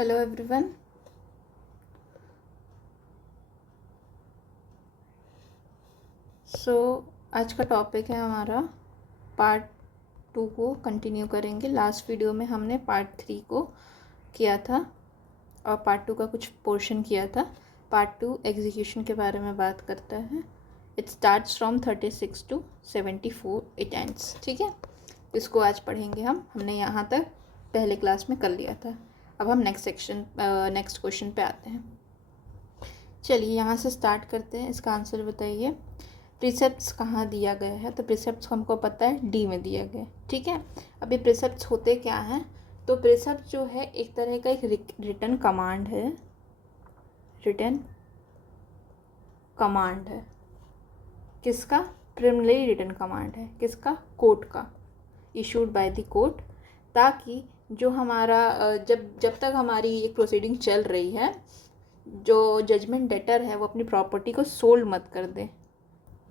Hello everyone. आज का topic है हमारा पार्ट 2 को कंटिन्यू करेंगे। लास्ट वीडियो में हमने पार्ट 3 को किया था और पार्ट 2 का कुछ पोर्शन किया था। पार्ट 2 एग्जीक्यूशन के बारे में बात करता है। It starts from 36 to 74 it ends. ठीक है, इसको आज पढ़ेंगे हमने यहाँ तक पहले क्लास में कर लिया था। अब हम नेक्स्ट क्वेश्चन पे आते हैं। चलिए यहाँ से स्टार्ट करते हैं। इसका आंसर बताइए। प्रिसेप्ट्स कहाँ दिया गया है? तो प्रिसेप्ट्स हमको पता है डी में दिया गया। ठीक है, अभी प्रिसेप्ट्स होते क्या हैं? तो प्रिसेप्ट जो है एक तरह का एक रिटन कमांड है। रिटन कमांड है किसका? प्रिलिमिनरी रिटन कमांड है किसका? कोर्ट का, इशूड बाय द कोर्ट, ताकि जो हमारा जब तक हमारी एक प्रोसीडिंग चल रही है, जो जजमेंट डेटर है वो अपनी प्रॉपर्टी को सोल्ड मत कर दे।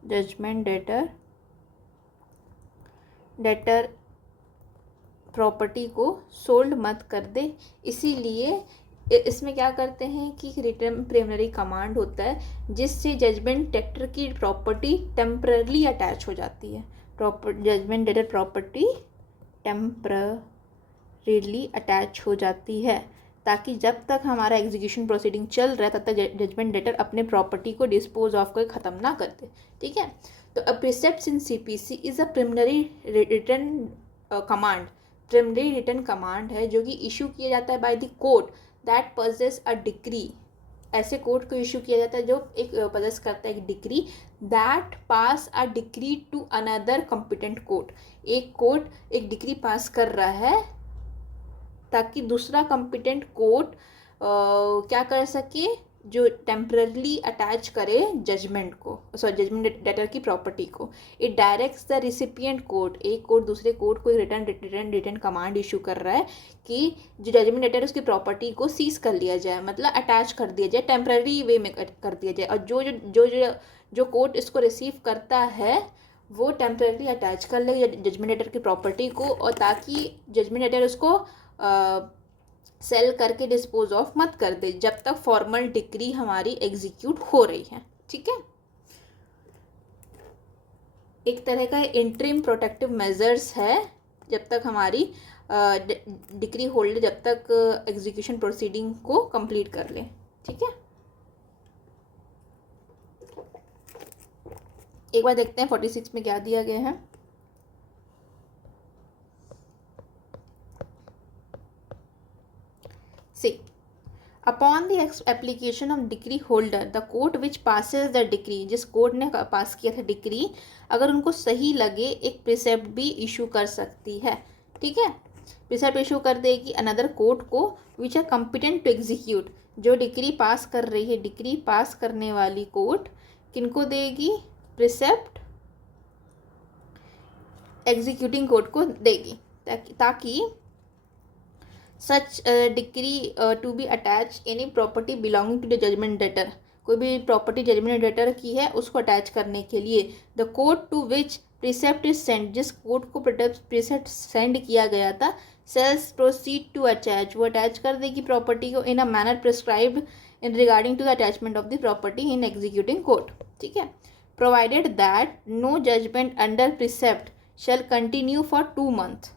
जजमेंट डेटर प्रॉपर्टी को सोल्ड मत कर दे। इसीलिए इसमें क्या करते हैं कि रिटर्न प्रिलिमिनरी कमांड होता है जिससे जजमेंट डेटर की प्रॉपर्टी टेम्पररी अटैच हो जाती है। Judgment debtor property temporarily attach हो जाती है, ताकि जब तक हमारा एग्जीक्यूशन प्रोसीडिंग चल रहा है तब तक जजमेंट डेटर अपने प्रॉपर्टी को डिस्पोज ऑफ कर ख़त्म ना कर दे। ठीक है, तो uh precepts in CPC is a preliminary written command. Preliminary written command है जो कि इशू किया जाता है by the court that possess a decree. ऐसे कोर्ट को इशू किया जाता है जो एक पजेस करता है एक decree that pass a decree to another competent court. एक कोर्ट एक डिक्री पास कर रहा है ताकि दूसरा कॉम्पिटेंट कोर्ट क्या कर सके, जो टेम्पररी अटैच करे जजमेंट को, जजमेंट डेटर की प्रॉपर्टी को। It directs the recipient court. एक कोर्ट दूसरे कोर्ट को रिटर्न कमांड इशू कर रहा है कि जो जजमेंट डेटर उसकी प्रॉपर्टी को सीज कर लिया जाए, मतलब अटैच कर दिया जाए, टेम्पररी वे में कर दिया जाए। और जो कोर्ट इसको रिसीव करता है वो टेम्पररी अटैच कर ले जजमेंट डेटर की प्रॉपर्टी को, और ताकि जजमेंट डेटर उसको सेल करके डिस्पोज ऑफ मत कर दे जब तक फॉर्मल डिक्री हमारी एग्जीक्यूट हो रही है। ठीक है, एक तरह का इंटरिम प्रोटेक्टिव मेजर्स है जब तक हमारी डिक्री होल्डर जब तक एग्जीक्यूशन प्रोसीडिंग को कंप्लीट कर ले। ठीक है, एक बार देखते हैं 46 में क्या दिया गया है। See, upon the application of decree holder, the court which passes the decree, जिस कोर्ट ने पास किया था डिक्री, अगर उनको सही लगे एक प्रिसेप्ट भी इशू कर सकती है। ठीक है, प्रिसेप्ट इशू कर देगी अनदर कोर्ट को which are competent to execute. जो डिक्री पास कर रही है, डिक्री पास करने वाली कोर्ट किनको देगी? प्रिसेप्ट एग्जीक्यूटिंग कोर्ट को देगी, ताकि such decree to be attach any property belonging to the judgment debtor. कोई भी प्रॉपर्टी जजमेंट डेटर की है उसको अटैच करने के लिए। The court to which precept is send, जिस कोर्ट को प्रिसेप्ट सेंड किया गया था, सेल्स प्रोसीड टू अटैच, वो अटैच कर देगी प्रॉपर्टी को in a manner prescribed in regarding to the attachment of the property in executing court. ठीक है, provided that no judgment under precept shall continue for 2 months।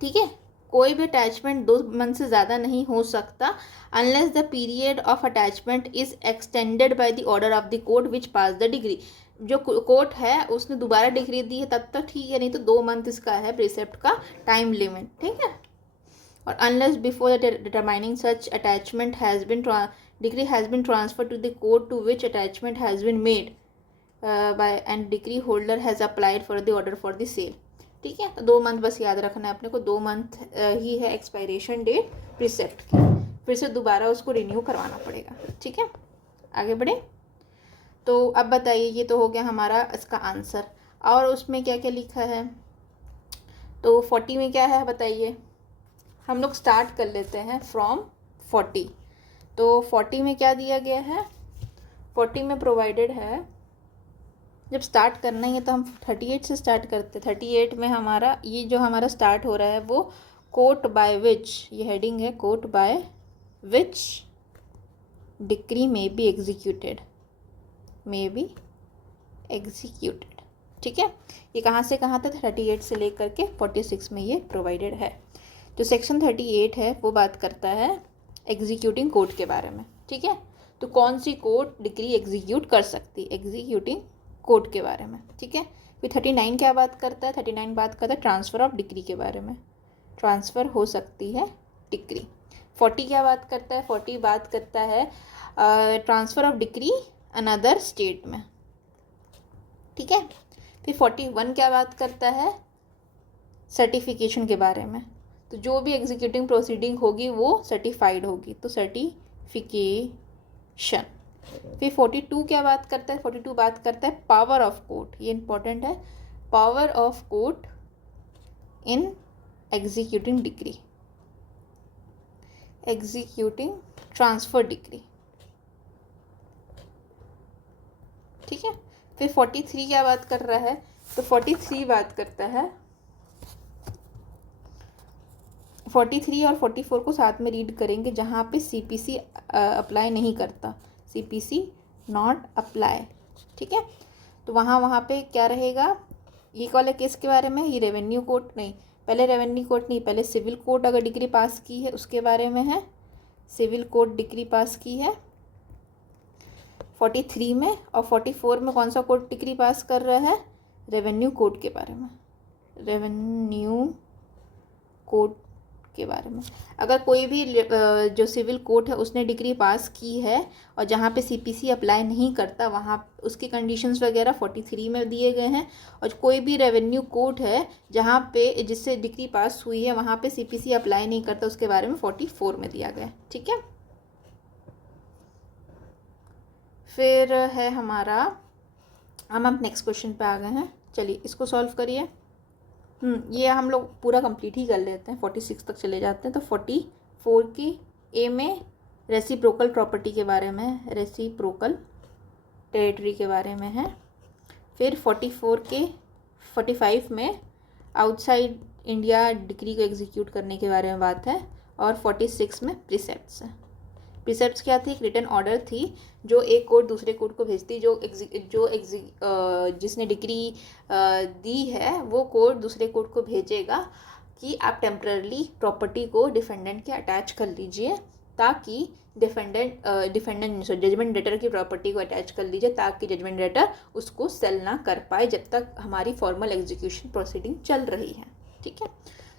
ठीक है, कोई भी अटैचमेंट 2 month से ज़्यादा नहीं हो सकता unless the period of attachment is extended by the order of the court which pass the degree. जो कोर्ट है उसने दोबारा डिग्री दी है तब तक ठीक है, नहीं तो 2 month इसका है प्रिसेप्ट का टाइम लिमिट। ठीक है, और unless before determining such attachment has been decree has been transfer to the court to which attachment has been made by and decree holder has applied for the order for the sale. ठीक है, तो 2 month बस याद रखना है अपने को। 2 month ही है एक्सपायरेशन डेट प्रिसेप्ट की, फिर से दोबारा उसको रिन्यू करवाना पड़ेगा। ठीक है, आगे बढ़े। तो अब बताइए, ये तो हो गया हमारा इसका आंसर, और उसमें क्या क्या लिखा है। तो 40 में क्या है बताइए। हम लोग स्टार्ट कर लेते हैं फ्रॉम 40। तो 40 में क्या दिया गया है? 40 में प्रोवाइडेड है, जब स्टार्ट करना ही है तो हम 38 से स्टार्ट करते हैं। 38 में हमारा ये जो हमारा स्टार्ट हो रहा है वो कोर्ट बाय विच, ये हेडिंग है, court by which decree may be executed, may be executed. ठीक है, ये कहाँ से कहाँ तक, 38 से लेकर के 46 में ये प्रोवाइडेड है। तो सेक्शन 38 है वो बात करता है एग्जीक्यूटिंग कोर्ट के बारे में। ठीक है, तो कौन सी कोर्ट डिक्री एग्जीक्यूट कर सकती, एग्जीक्यूटिंग कोर्ट के बारे में। ठीक है, फिर 39 क्या बात करता है, 39 बात करता है ट्रांसफ़र ऑफ डिक्री के बारे में, ट्रांसफ़र हो सकती है डिक्री। 40 क्या बात करता है, 40 बात करता है transfer of decree another state में। ठीक है, फिर 41 क्या बात करता है, सर्टिफिकेशन के बारे में। तो जो भी एग्जीक्यूटिंग प्रोसीडिंग होगी वो सर्टिफाइड होगी, तो सर्टिफिकेशन। फिर 42 क्या बात करता है, 42 बात करता है पावर ऑफ कोर्ट, ये इंपॉर्टेंट है, power of court in executing decree, executing transfer decree. ठीक है, फिर 43 क्या बात कर रहा है, तो 43 बात करता है, 43 और 44 को साथ में रीड करेंगे, जहाँ पे सीपीसी अप्लाई नहीं करता, सीपीसी नॉट अप्लाई। ठीक है, तो वहाँ पे क्या रहेगा, ये वाले केस के बारे में, ये रेवेन्यू कोर्ट नहीं, पहले रेवेन्यू कोर्ट नहीं, पहले सिविल कोर्ट अगर डिग्री पास की है उसके बारे में है, सिविल कोर्ट डिग्री पास की है 43 में, और 44 में कौन सा कोर्ट डिग्री पास कर रहा है, रेवेन्यू कोर्ट के बारे में, रेवेन्यू कोर्ट के बारे में। अगर कोई भी जो सिविल कोर्ट है उसने डिग्री पास की है और जहाँ पे सीपीसी अप्लाई नहीं करता, वहाँ उसकी कंडीशंस वगैरह 43 में दिए गए हैं। और कोई भी रेवेन्यू कोर्ट है जहाँ पे जिससे डिग्री पास हुई है वहाँ पे सीपीसी अप्लाई नहीं करता, उसके बारे में 44 में दिया गया है। ठीक है, फिर है हमारा, हम नेक्स्ट क्वेश्चन पे आ गए हैं, चलिए इसको सॉल्व करिए। ये हम लोग पूरा कंप्लीट ही कर लेते हैं, 46 तक चले जाते हैं। तो 44 की ए में रेसिप्रोकल प्रॉपर्टी के बारे में, रेसिप्रोकल टेरिटरी के बारे में है। फिर 44 के 45 में आउटसाइड इंडिया डिक्री को एग्जीक्यूट करने के बारे में बात है। और 46 में प्रिसेप्ट्स है। प्रिसेप्ट्स क्या थी, एक रिटन ऑर्डर थी जो एक कोर्ट दूसरे कोर्ट को भेजती, जिसने डिग्री दी है वो कोर्ट दूसरे कोर्ट को भेजेगा कि आप टेम्पररी प्रॉपर्टी को डिफेंडेंट के अटैच कर लीजिए, ताकि जजमेंट डेटर की प्रॉपर्टी को अटैच कर लीजिए ताकि जजमेंट डेटर उसको सेल ना कर पाए जब तक हमारी फॉर्मल एग्जीक्यूशन प्रोसीडिंग चल रही है। ठीक है,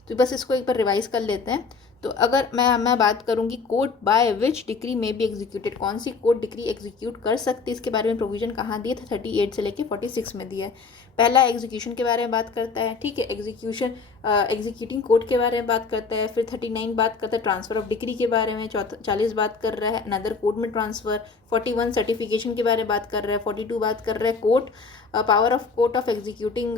तो बस इसको एक बार रिवाइज कर लेते हैं। तो अगर मैं बात करूंगी court by which decree may be executed, कौन सी कोर्ट डिक्री एग्जीक्यूट कर सकती है, इसके बारे में प्रोविजन कहाँ दिए थे, 38 से लेके 46 में दिया है। पहला एग्जीक्यूशन के बारे में बात करता है, ठीक है, एग्जीक्यूटिंग कोर्ट के बारे में बात करता है। फिर 39 बात करता है ट्रांसफर ऑफ डिक्री के बारे में, 40 बात कर रहा है अनदर कोर्ट में ट्रांसफर, 41 सर्टिफिकेशन के बारे में बात कर रहा है, 42 बात कर रहा है court power of court of executing,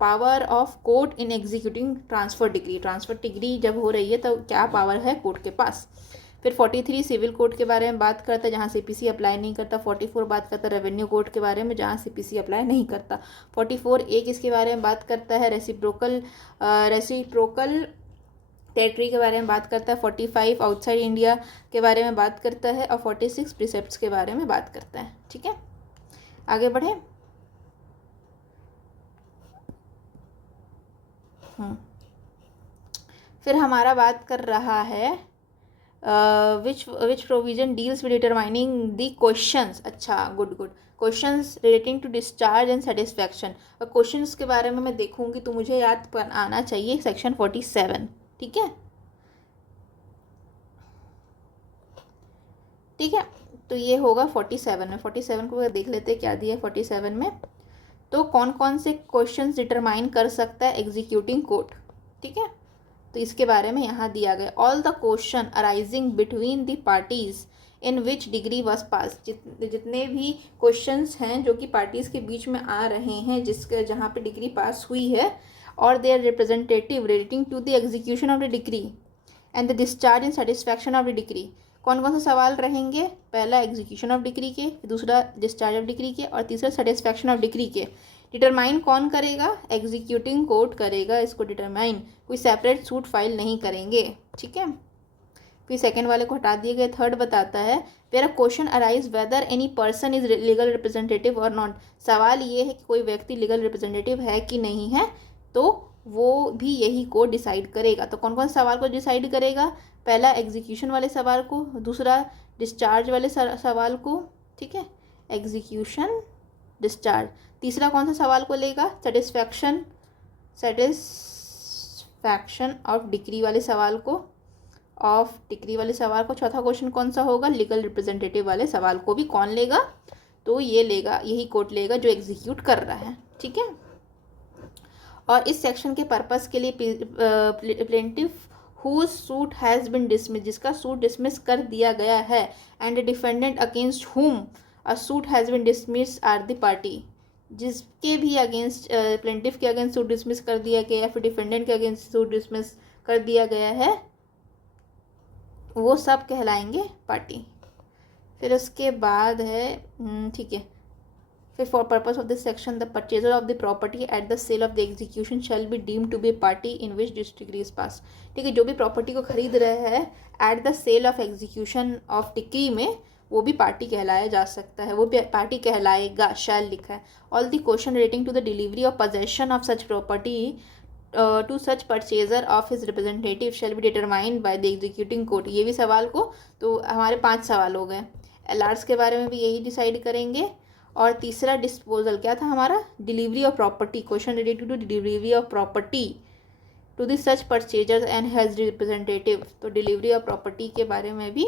power of court in executing transfer degree, transfer degree जब हो रही है तो क्या पावर है कोर्ट के पास। फिर 43 सिविल कोर्ट के बारे में बात करता है जहाँ सीपीसी अप्लाई नहीं करता। 44 बात करता है रेवेन्यू कोर्ट के बारे में जहाँ सीपीसी अप्लाई नहीं करता। 44 एक इसके बारे में बात करता है रेसिप्रोकल टेरिटरी के बारे में बात करता है। 45 आउटसाइड इंडिया के बारे में बात करता है और 46 प्रिसेप्ट्स के बारे में बात करता है। ठीक है, आगे बढ़े। फिर हमारा बात कर रहा है which provision deals with determining the questions. अच्छा, good questions relating to discharge and satisfaction. और क्वेश्चंस के बारे में मैं देखूंगी तो मुझे याद आना चाहिए सेक्शन 47। ठीक है, ठीक है, तो ये होगा 47 में। 47 को देख लेते हैं क्या दिया है 47 में। तो कौन कौन से क्वेश्चंस डिटरमाइन कर सकता है एग्जीक्यूटिंग कोर्ट। ठीक है, तो इसके बारे में यहाँ दिया गया all the question arising between the parties in which degree was pass. जितने भी क्वेश्चंस हैं जो कि पार्टीज के बीच में आ रहे हैं जहाँ पे डिग्री पास हुई है, और their representative relating to the execution of the decree and the discharge in satisfaction of the decree. कौन कौन से सवाल रहेंगे, पहला एग्जीक्यूशन ऑफ डिग्री के, दूसरा डिस्चार्ज ऑफ डिग्री के, और तीसरा सेटिस्फैक्शन ऑफ डिग्री के। डिटरमाइन कौन करेगा? एग्जीक्यूटिंग कोर्ट करेगा इसको डिटरमाइन, कोई सेपरेट सूट फाइल नहीं करेंगे, ठीक है। फिर सेकंड वाले को हटा दिए गए। थर्ड बताता है where a question arise whether any person is legal representative और नॉट। सवाल ये है कि कोई व्यक्ति लीगल रिप्रेजेंटेटिव है कि नहीं है, तो वो भी यही कोर्ट डिसाइड करेगा। तो कौन कौन सवाल को डिसाइड करेगा? पहला एग्जीक्यूशन वाले सवाल को, दूसरा डिस्चार्ज वाले सवाल को, ठीक है, एग्जीक्यूशन डिस्चार्ज। तीसरा कौन सा सवाल को लेगा? सेटिस्फैक्शन ऑफ डिक्री वाले सवाल को, चौथा क्वेश्चन कौन सा होगा? लीगल रिप्रेजेंटेटिव वाले सवाल को भी कौन लेगा? तो ये लेगा, यही कोर्ट लेगा जो एग्जीक्यूट कर रहा है, ठीक है। और इस सेक्शन के पर्पस के लिए plaintiff whose suit has been dismiss, जिसका सूट डिसमिस कर दिया गया है, and defendant against whom a suit has been dismiss are the party. जिसके भी अगेंस्ट प्लेंटिफ के अगेंस्ट सूट डिसमिस कर दिया गया या फिर डिफेंडेंट के अगेंस्ट सूट डिसमिस कर दिया गया है, वो सब कहलाएंगे पार्टी। फिर उसके बाद है, ठीक है, फिर for purpose of this section the purchaser of the property at the sale of the execution shall be deemed to be party in which this decree is pass. ठीक है, जो भी प्रॉपर्टी को खरीद रहे हैं at the sale of execution of decree में, वो भी पार्टी कहलाया जा सकता है, वो भी पार्टी कहलाएगा, शैल लिखा है। All the question relating to the delivery of possession of such property to such purchaser of his representative shall be determined by the executing court. ये भी सवाल को, तो हमारे 5 सवाल हो गए। एलआर्स के बारे में भी यही डिसाइड करेंगे। और तीसरा डिस्पोजल क्या था हमारा? Delivery of property, question related to delivery of property to the such purchaser and his representative. तो डिलीवरी ऑफ प्रॉपर्टी के बारे में भी,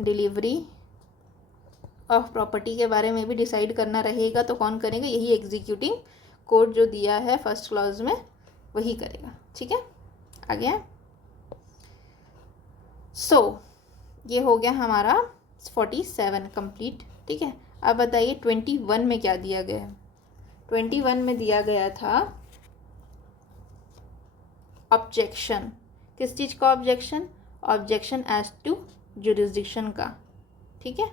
डिलीवरी ऑफ प्रॉपर्टी के बारे में भी डिसाइड करना रहेगा। तो कौन करेंगे? यही एग्जीक्यूटिंग कोर्ट जो दिया है फर्स्ट क्लॉज में, वही करेगा, ठीक है। आ गया। सो ये हो गया हमारा 47 कंप्लीट, ठीक है। अब बताइए 21 में क्या दिया गया है? 21 में दिया गया था ऑब्जेक्शन। किस चीज़ का objection? Objection as to jurisdiction का, ठीक है।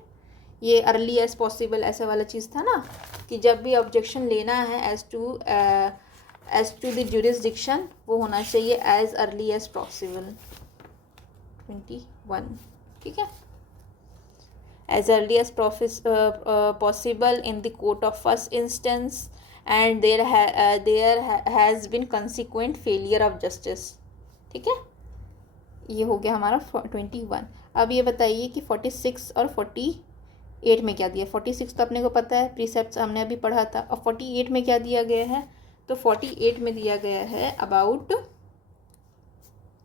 ये अर्ली एज पॉसिबल ऐसे वाला चीज़ था ना, कि जब भी ऑब्जेक्शन लेना है एज टू द जुरिस्डिक्शन, वो होना चाहिए एज अर्ली एज पॉसिबल। 21, ठीक है। As early as possible in the court of first instance and there has been consequent failure of justice, ठीक है। ये हो गया हमारा 21। अब ये बताइए कि 46 और 48 में क्या दिया? 46 तो अपने को पता है, प्रीसेप्ट्स हमने अभी पढ़ा था। और 48 में क्या दिया गया है? तो 48 में दिया गया है अबाउट,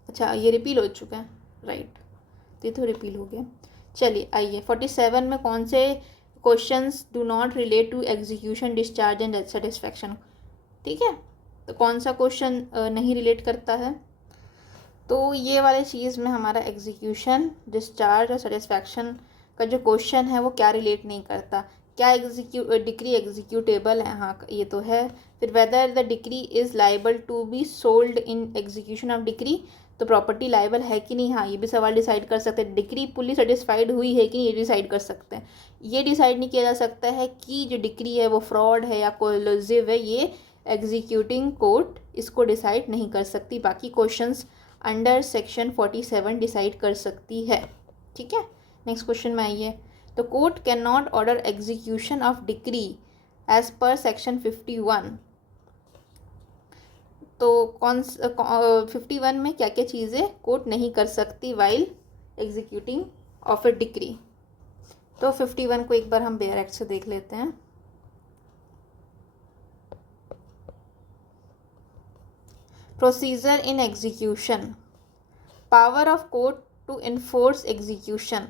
अच्छा ये रिपील हो चुका है, राइट, ये तो रिपील हो गया। चलिए आइए 47 में कौन से questions do not relate to execution, discharge and satisfaction, ठीक है। तो कौन सा क्वेश्चन नहीं रिलेट करता है? तो ये वाले चीज़ में हमारा एग्जीक्यूशन, डिस्चार्ज और सेटिस्फैक्शन का जो क्वेश्चन है वो क्या रिलेट नहीं करता। क्या डिक्री एग्जीक्यूटेबल है? हाँ, ये तो है। फिर whether the decree is liable to be sold in execution of decree, तो प्रॉपर्टी लाइबल है कि नहीं? हाँ, ये भी सवाल डिसाइड कर सकते हैं। डिक्री फुली सेटिस्फाइड हुई है कि नहीं, ये डिसाइड कर सकते हैं। ये डिसाइड नहीं किया जा सकता है कि जो डिक्री है वो फ्रॉड है या कोलूसिव है, ये एग्जीक्यूटिंग कोर्ट इसको डिसाइड नहीं कर सकती। बाकी क्वेश्चंस अंडर सेक्शन 47 डिसाइड कर सकती है, ठीक है। नेक्स्ट क्वेश्चन में आइए। तो court can not order execution of decree as per section 51। तो 51 में क्या क्या चीज़ें कोर्ट नहीं कर सकती while executing of a decree? तो 51 को एक बार हम बेयर एक्ट से देख लेते हैं। Procedure in execution, power of court to enforce execution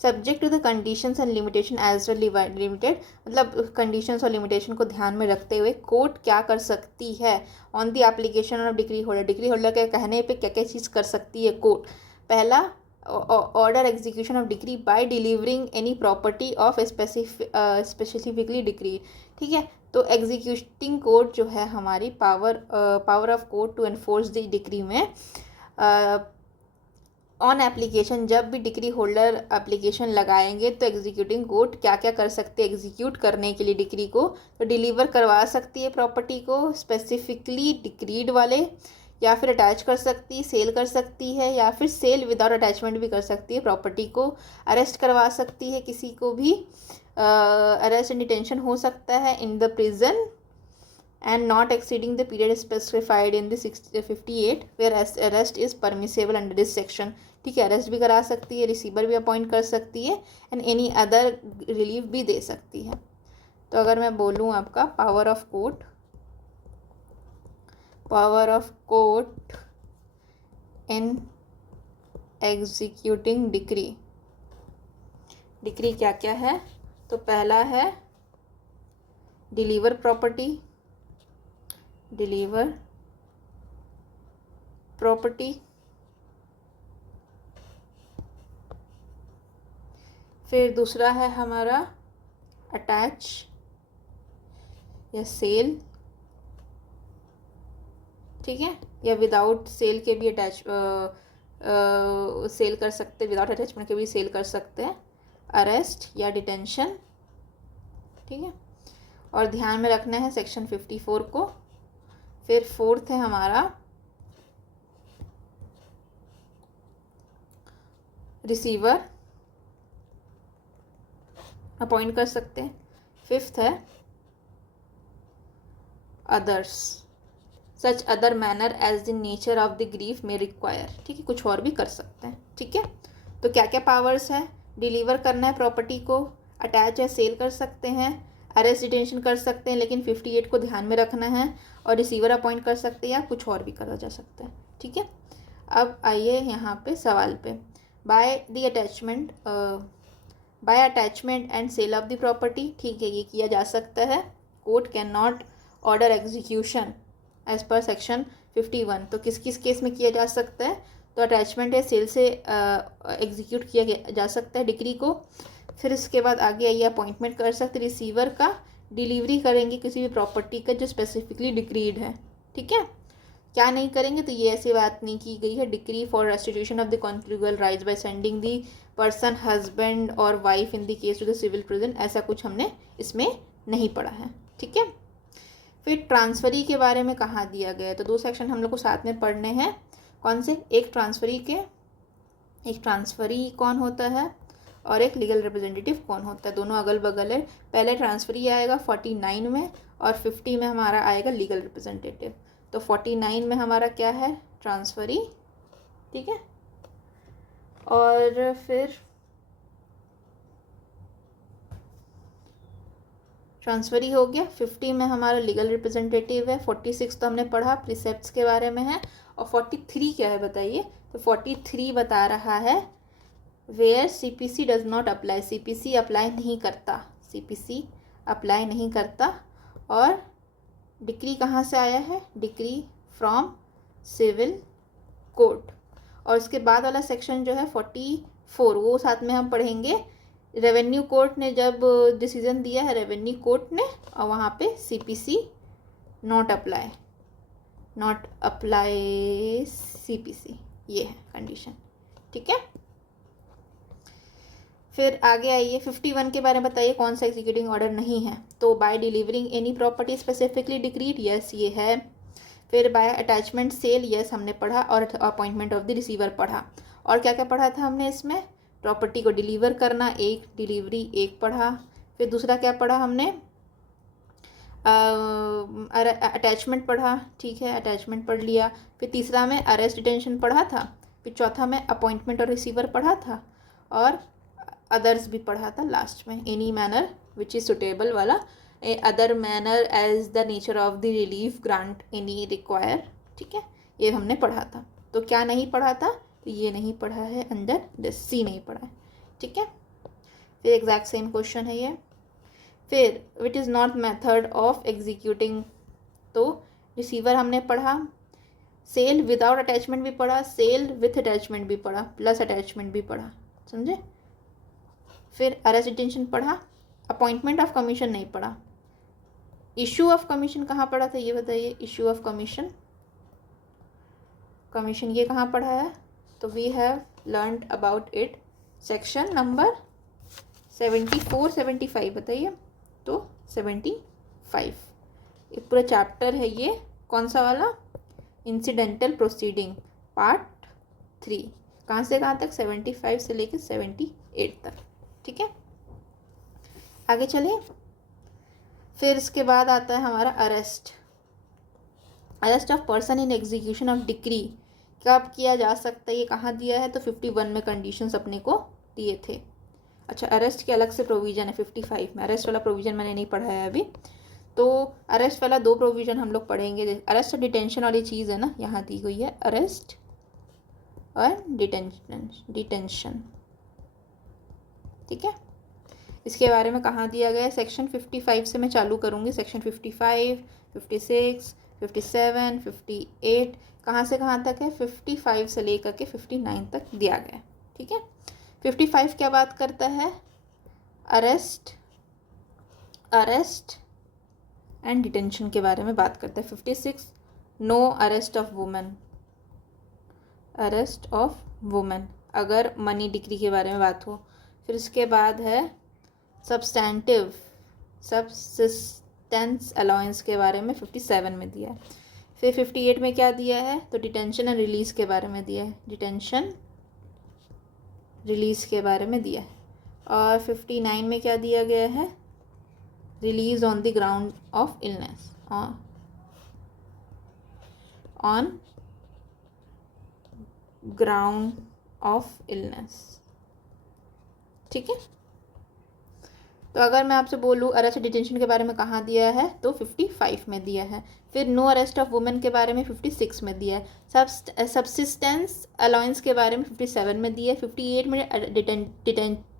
subject to the conditions and limitation as well limited. मतलब कंडीशंस और लिमिटेशन को ध्यान में रखते हुए कोर्ट क्या कर सकती है on the application of decree holder. Decree holder के कहने पे क्या क्या चीज़ कर सकती है कोर्ट? पहला, order execution of decree by delivering any property of specifically decree, ठीक है। तो एग्जीक्यूटिंग कोर्ट जो है हमारी power of court to enforce the decree में ऑन एप्लीकेशन, जब भी डिक्री होल्डर एप्लीकेशन लगाएंगे तो एग्जीक्यूटिंग कोर्ट क्या क्या कर सकते हैं एग्जीक्यूट करने के लिए डिक्री को, तो डिलीवर करवा सकती है प्रॉपर्टी को स्पेसिफिकली डिक्रीड वाले, या फिर अटैच कर सकती है, सेल कर सकती है, या फिर सेल विदाउट अटैचमेंट भी कर सकती है प्रॉपर्टी को, अरेस्ट करवा सकती है किसी को भी, अरेस्ट एंड डिटेंशन हो सकता है in the prison and not exceeding the period specified in the 58 where arrest is permissible under this section। ठीक है, अरेस्ट भी करा सकती है, रिसीवर भी अपॉइंट कर सकती है, एंड एनी अदर रिलीफ भी दे सकती है। तो अगर मैं बोलूँ आपका power of court in executing decree क्या क्या है, तो पहला है डिलीवर प्रॉपर्टी, फिर दूसरा है हमारा अटैच या सेल, ठीक है, या विदाउट सेल के भी अटैच सेल कर सकते हैं, विदाउट अटैचमेंट के भी सेल कर सकते हैं, अरेस्ट या डिटेंशन, ठीक है। और ध्यान में रखना है सेक्शन 54 को। फिर फोर्थ है हमारा रिसीवर अपॉइंट कर सकते हैं। फिफ्थ है others, such other manner as the nature of the grief में रिक्वायर, ठीक है, कुछ और भी कर सकते हैं, ठीक है। तो क्या क्या पावर्स है, डिलीवर करना है प्रॉपर्टी को, अटैच या सेल कर सकते हैं, अरेस्ट डिटेंशन कर सकते हैं, लेकिन 58 को ध्यान में रखना है, और रिसीवर अपॉइंट कर सकते हैं, या कुछ और भी करा जा सकता है, ठीक है। अब आइए यहाँ पे सवाल पे, by attachment and sale of the property, ठीक है, ये किया जा सकता है। Court can not order execution as per section 51, तो किस किस केस में किया जा सकता है, तो अटैचमेंट या सेल से एग्जीक्यूट किया जा सकता है डिक्री को। फिर इसके बाद आगे आइए अपॉइंटमेंट कर सकते रिसीवर का, डिलीवरी करेंगे किसी भी प्रॉपर्टी का जो स्पेसिफिकली डिक्रीड है, ठीक है। क्या नहीं करेंगे, तो ये ऐसी बात नहीं की गई है, decree for restitution of the conjugal rights by sending the person husband और wife in the case to the civil prison, ऐसा कुछ हमने इसमें नहीं पढ़ा है, ठीक है। फिर ट्रांसफरी के बारे में कहाँ दिया गया है, तो दो सेक्शन हम लोग को साथ में पढ़ने हैं। कौन से, एक ट्रांसफरी कौन होता है और एक लीगल रिप्रेजेंटेटिव कौन होता है, दोनों अगल बगल है। पहले ट्रांसफरी आएगा 49 में, और 50 में हमारा आएगा लीगल रिप्रेजेंटेटिव। तो 49 में हमारा क्या है, ट्रांसफरी, ठीक है। और फिर ट्रांसफरी हो गया। 50 में हमारा लीगल रिप्रेजेंटेटिव है। 46 तो हमने पढ़ा, प्रिसेप्ट्स के बारे में है। और 43 क्या है बताइए, तो 43 बता रहा है where CPC does not apply, CPC apply नहीं करता। और डिक्री कहाँ से आया है, डिक्री फ्रॉम सिविल कोर्ट। और उसके बाद वाला सेक्शन जो है 44, वो साथ में हम पढ़ेंगे। रेवेन्यू कोर्ट ने जब डिसीजन दिया है, रेवेन्यू कोर्ट ने, और वहाँ पे सीपीसी नॉट अप्लाई सीपीसी, ये है कंडीशन, ठीक है। फिर आगे आइए 51 के बारे में बताइए, कौन सा एग्जीक्यूटिंग ऑर्डर नहीं है, तो by delivering any property specifically decreed, yes ये है। फिर बाय अटैचमेंट सेल, यस हमने पढ़ा, और अपॉइंटमेंट ऑफ द रिसीवर पढ़ा। और क्या क्या पढ़ा था हमने इसमें, प्रॉपर्टी को डिलीवर करना एक, डिलीवरी एक पढ़ा। फिर दूसरा क्या पढ़ा हमने, अटैचमेंट पढ़ा, ठीक है, अटैचमेंट पढ़ लिया। फिर तीसरा में अरेस्ट डिटेंशन पढ़ा था। फिर चौथा में अपॉइंटमेंट और रिसीवर पढ़ा था, और अदर्स भी पढ़ा था लास्ट में, any manner which is suitable वाला, other manner as the nature of the relief grant any require, ठीक है, ये हमने पढ़ा था। तो क्या नहीं पढ़ा था, तो ये नहीं पढ़ा है, अंडर दिस सी नहीं पढ़ा है, ठीक है। फिर एग्जैक्ट सेम क्वेश्चन है ये। फिर which is not method of executing, तो रिसीवर हमने पढ़ा, सेल विदाउट अटैचमेंट भी पढ़ा, सेल विथ अटैचमेंट भी पढ़ा, प्लस अटैचमेंट भी पढ़ा, समझे। फिर अरेस्ट डिटेंशन पढ़ा, अपॉइंटमेंट ऑफ कमीशन नहीं पढ़ा। इशू ऑफ कमीशन कहाँ पढ़ा था, ये बताइए, इशू ऑफ कमीशन ये कहाँ पढ़ा है, तो we have learned about it. Section number 74 75 बताइए। तो 75 एक पूरा चैप्टर है ये। कौन सा वाला? Incidental proceeding part 3। कहाँ से कहाँ तक? 75 से लेकर 78 तक। ठीक है, आगे चलिए। फिर इसके बाद आता है हमारा arrest. Arrest of person in execution of decree कब किया जा सकता है, ये कहाँ दिया है? तो 51 में कंडीशंस अपने को दिए थे। अच्छा, अरेस्ट के अलग से प्रोविज़न है 55 में। अरेस्ट वाला प्रोविज़न मैंने नहीं पढ़ा है अभी, तो अरेस्ट वाला 2 प्रोविज़न हम लोग पढ़ेंगे। अरेस्ट और डिटेंशन वाली चीज़ है ना, यहाँ दी हुई है अरेस्ट और डिटेंशन। ठीक है, इसके बारे में कहाँ दिया गया है? सेक्शन 55 से मैं चालू करूँगी। सेक्शन 55, 56, 57, 58 कहाँ से कहाँ तक है? 55 से लेकर के 59 तक दिया गया है। ठीक है, 55 क्या बात करता है? अरेस्ट एंड डिटेंशन के बारे में बात करता है। 56 नो अरेस्ट ऑफ वुमेन, अगर मनी डिक्री के बारे में बात हो। फिर इसके बाद है सबसिस्टेंस अलाउंस के बारे में 57 में दिया है। फिर 58 में क्या दिया है? तो डिटेंशन एंड रिलीज़ के बारे में दिया है। डिटेंशन रिलीज़ के बारे में दिया है। और 59 में क्या दिया गया है? Release on the ground of illness, on ground of illness. ठीक है, तो अगर मैं आपसे बोलूँ अरेस्ट डिटेंशन के बारे में कहाँ दिया है, तो 55 में दिया है। फिर नो अरेस्ट ऑफ वुमेन के बारे में 56 में दिया है। सबसिस्टेंस अलाउंस के बारे में 57 में दिया है। 58 में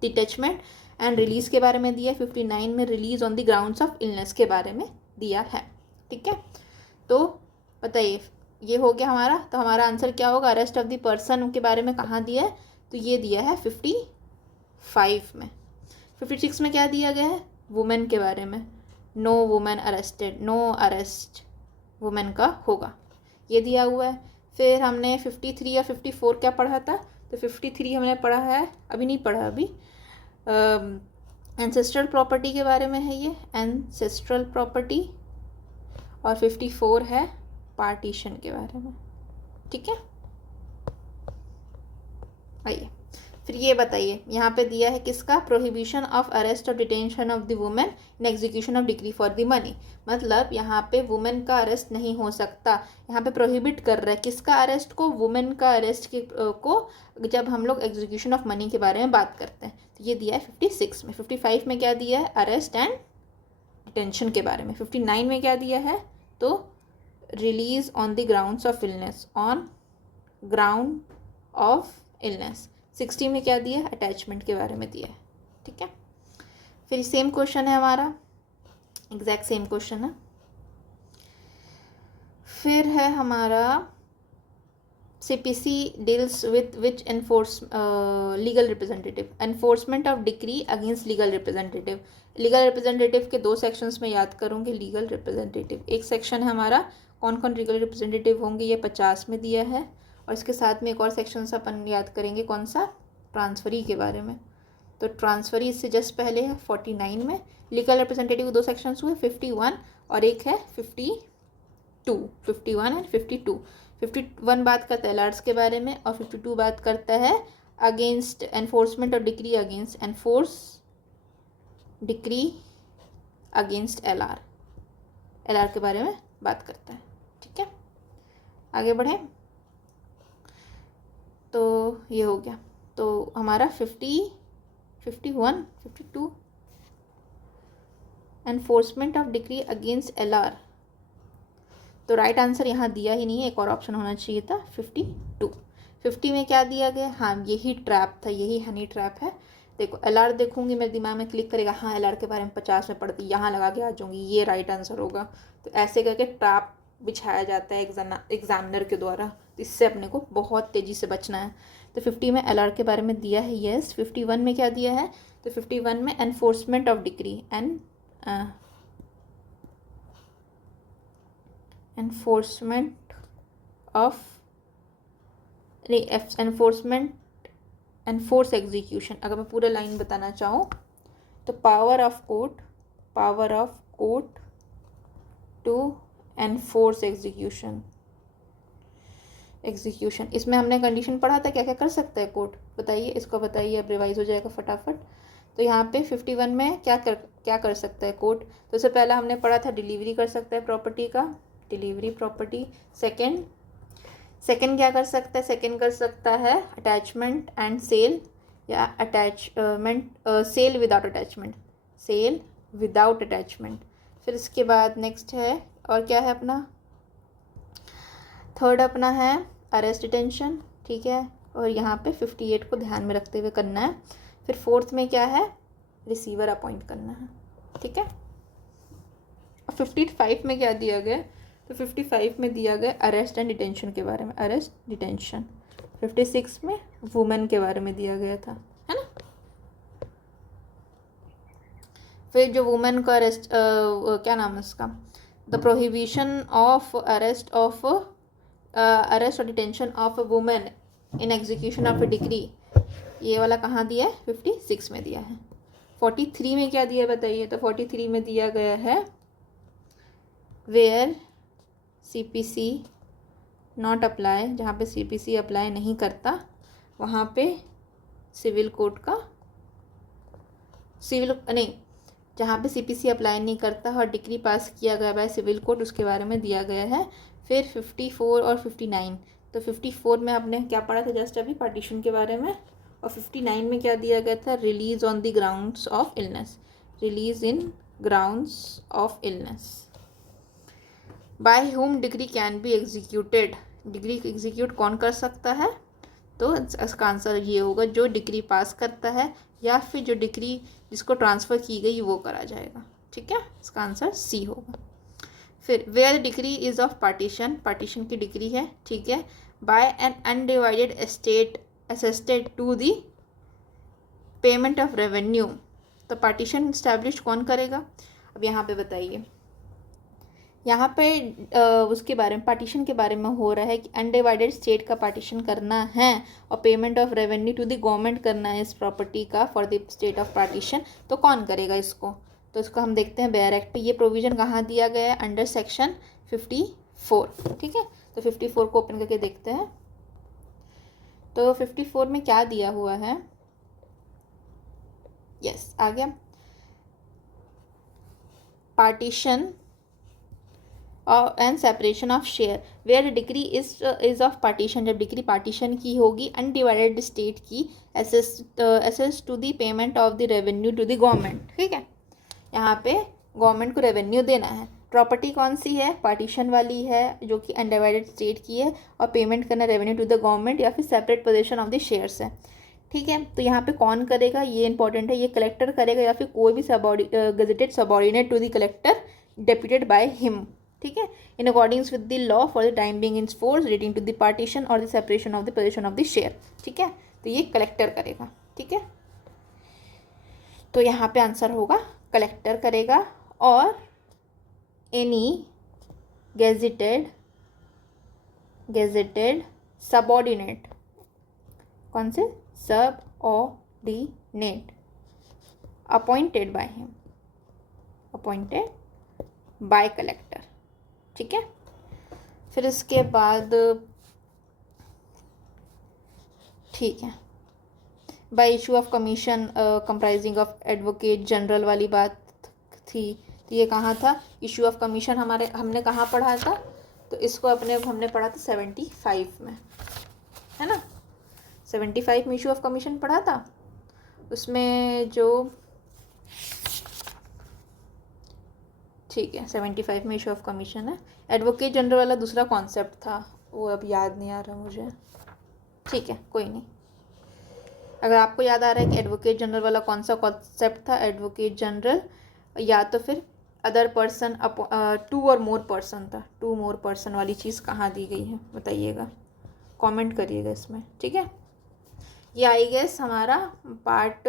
डिटैचमेंट एंड रिलीज़ के बारे में दिया है। 59 में release on the grounds of illness के बारे में दिया है। ठीक है, तो बताइए ये हो गया हमारा। तो हमारा आंसर क्या होगा? अरेस्ट ऑफ द पर्सन के बारे में कहाँ दिया है? तो ये दिया है 55 में। 56 में क्या दिया गया है? वुमेन के बारे में। No women arrested, no arrest women का होगा, ये दिया हुआ है। फिर हमने 53 या 54 क्या पढ़ा था? तो 53 हमने पढ़ा है, अभी नहीं पढ़ा अभी, एंसेस्ट्रल प्रॉपर्टी के बारे में है ये, एंसेस्ट्रल प्रॉपर्टी। और 54 है पार्टीशन के बारे में। ठीक है, आइए फिर ये बताइए, यहाँ पे दिया है किसका? प्रोहिबिशन ऑफ अरेस्ट और detention of the women in execution of decree for the money. मतलब यहाँ पे वुमेन का अरेस्ट नहीं हो सकता, यहाँ पे प्रोहिबिट कर रहा है किसका अरेस्ट को? वुमेन का अरेस्ट को, जब हम लोग एग्जीक्यूशन ऑफ मनी के बारे में बात करते हैं। तो ये दिया है 56 में। 55 में क्या दिया है? अरेस्ट एंड डिटेंशन के बारे में। 59 में क्या दिया है? तो release on the grounds of illness, on ground of illness. 60 में क्या दिया है? अटैचमेंट के बारे में दिया है। ठीक है, फिर सेम क्वेश्चन है हमारा, एग्जैक्ट सेम क्वेश्चन है। फिर है हमारा CPC deals with which legal representative, enforcement of decree against legal representative. Legal representative के 2 सेक्शंस में याद करूँगी। लीगल रिप्रेजेंटेटिव एक सेक्शन है हमारा, कौन कौन लीगल रिप्रेजेंटेटिव होंगे, ये 50 में दिया है। और इसके साथ में एक और सेक्शन अपन याद करेंगे, कौन सा? ट्रांसफरी के बारे में। तो ट्रांसफरी इससे जस्ट पहले है 49 में। लीगल रिप्रेजेंटेटिव 2 सेक्शंस हुए, 51 और एक है 52। 51 एंड 52। 51 बात करता है एलआर्स के बारे में और 52 बात करता है अगेंस्ट एनफोर्समेंट और decree against enforce decree against LR के बारे में बात करता है। ठीक है, आगे बढ़े। तो ये हो गया, तो हमारा 50, 51, 52 enforcement of decree against LR. तो राइट आंसर यहाँ दिया ही नहीं है, एक और ऑप्शन होना चाहिए था 52। 50 में क्या दिया गया? हाँ, यही ट्रैप था, यही हनी ट्रैप है। देखो एलआर देखूंगी, मेरे दिमाग में क्लिक करेगा, हाँ एलआर के बारे में 50 में पढ़ती, यहाँ लगा के आ जाऊँगी, ये राइट आंसर होगा। तो ऐसे करके ट्रैप बिछाया जाता है एग्जामिनर के द्वारा, तो इससे अपने को बहुत तेज़ी से बचना है। तो 50 में एलआर के बारे में दिया है, येस। 51 में क्या दिया है? तो 51 में enforcement of decree enforcement of नहीं, एनफोर्स एग्जीक्यूशन, अगर मैं पूरा लाइन बताना चाहूँ तो power of court to enforce execution. इसमें हमने कंडीशन पढ़ा था क्या क्या कर सकता है कोर्ट, बताइए, इसको बताइए, अब रिवाइज हो जाएगा फटाफट। तो यहाँ पे 51 में क्या कर सकता है कोर्ट। तो उससे पहला हमने पढ़ा था डिलीवरी कर सकता है प्रॉपर्टी का, डिलीवरी प्रॉपर्टी। सेकंड क्या कर सकता है, सेकंड कर सकता है अटैचमेंट एंड सेल, या अटैचमेंट सेल विदाउट अटैचमेंट। फिर इसके बाद नेक्स्ट है, और क्या है अपना, थर्ड अपना है अरेस्ट डिटेंशन, ठीक है, और यहाँ पे 58 को ध्यान में रखते हुए करना है। फिर फोर्थ में क्या है, रिसीवर अपॉइंट करना है, ठीक है। और 55 में क्या दिया गया, तो 55 में दिया गया अरेस्ट एंड डिटेंशन के बारे में, अरेस्ट डिटेंशन। 56 में वुमेन के बारे में दिया गया था, है ना। फिर जो वुमेन का अरेस्ट, क्या नाम है उसका, द प्रोहिबिशन ऑफ अरेस्ट और detention of a women in execution of a degree, ये वाला कहाँ दिया है, 56 में दिया है। 43 में क्या दिया है बताइए, तो 43 में दिया गया है वेयर CPC नॉट अप्लाई, जहाँ पे CPC अप्लाई नहीं करता वहाँ पे सिविल कोर्ट का, जहाँ पे CPC अप्लाई नहीं करता और डिग्री पास किया गया बाय सिविल कोर्ट, उसके बारे में दिया गया है। फिर 54 और 59, तो 54 में आपने क्या पढ़ा था जस्ट अभी, पार्टीशन के बारे में, और 59 में क्या दिया गया था, release on the grounds of illness, release in grounds of illness. By whom degree can be executed, degree execute कौन कर सकता है, तो इसका आंसर ये होगा जो डिग्री पास करता है या फिर जो डिग्री जिसको ट्रांसफ़र की गई वो करा जाएगा, ठीक है, इसका आंसर सी होगा। फिर where decree is of partition की डिग्री है, ठीक है, by an undivided estate assessed to the payment of revenue, तो पार्टीशन इस्टेब्लिश कौन करेगा। अब यहाँ पे बताइए, यहाँ पे उसके बारे में, पार्टीशन के बारे में हो रहा है कि अनडिवाइडेड स्टेट का पार्टीशन करना है और payment of revenue to the government करना है इस प्रॉपर्टी का for the state of partition, तो कौन करेगा इसको, तो इसको हम देखते हैं बेयर एक्ट पे ये प्रोविज़न कहाँ दिया गया है, अंडर सेक्शन 54, ठीक है। तो 54 को ओपन करके देखते हैं, तो 54 में क्या दिया हुआ है, यस आ गया, partition and separation of share where degree is of partition, जब डिग्री पार्टीशन की होगी अनडिवाइडेड स्टेट की assess to the payment of the revenue to the government, ठीक है, यहाँ पे गवर्नमेंट को रेवेन्यू देना है। प्रॉपर्टी कौन सी है, पार्टीशन वाली है जो कि अनडिवाइडेड स्टेट की है, और पेमेंट करना रेवेन्यू टू द गवर्नमेंट या फिर separate position of the shares है, ठीक है। तो यहाँ पे कौन करेगा ये इंपॉर्टेंट है, ये कलेक्टर करेगा या फिर कोई भी gazetted subordinate to the collector deputed by him, ठीक है, in accordings with the law for the time being in force relating to the partition और the separation of the position of the share, ठीक है, तो ये collector करेगा, ठीक है। तो यहाँ पे आंसर होगा कलेक्टर करेगा, और एनी गेजेटेड सबऑर्डिनेट, कौन से, subordinate appointed by him, appointed by collector, ठीक है। फिर इसके बाद ठीक है, bye issue of commission comprising of advocate general वाली बात थी, तो ये कहाँ था, इशू ऑफ कमीशन हमने कहाँ पढ़ा था, तो इसको हमने पढ़ा था 75 में, है ना, 75 में इशू ऑफ कमीशन पढ़ा था, उसमें जो, ठीक है, 75 में इशू ऑफ कमीशन है। एडवोकेट जनरल वाला दूसरा कॉन्सेप्ट था, वो अब याद नहीं आ रहा मुझे, ठीक है, कोई नहीं। अगर आपको याद आ रहा है कि एडवोकेट जनरल वाला कौन सा कॉन्सेप्ट था, एडवोकेट जनरल या तो फिर अदर पर्सन, 2 और मोर पर्सन था, 2 मोर पर्सन वाली चीज़ कहाँ दी गई है बताइएगा, कमेंट करिएगा इसमें, ठीक है। ये आई गेस हमारा पार्ट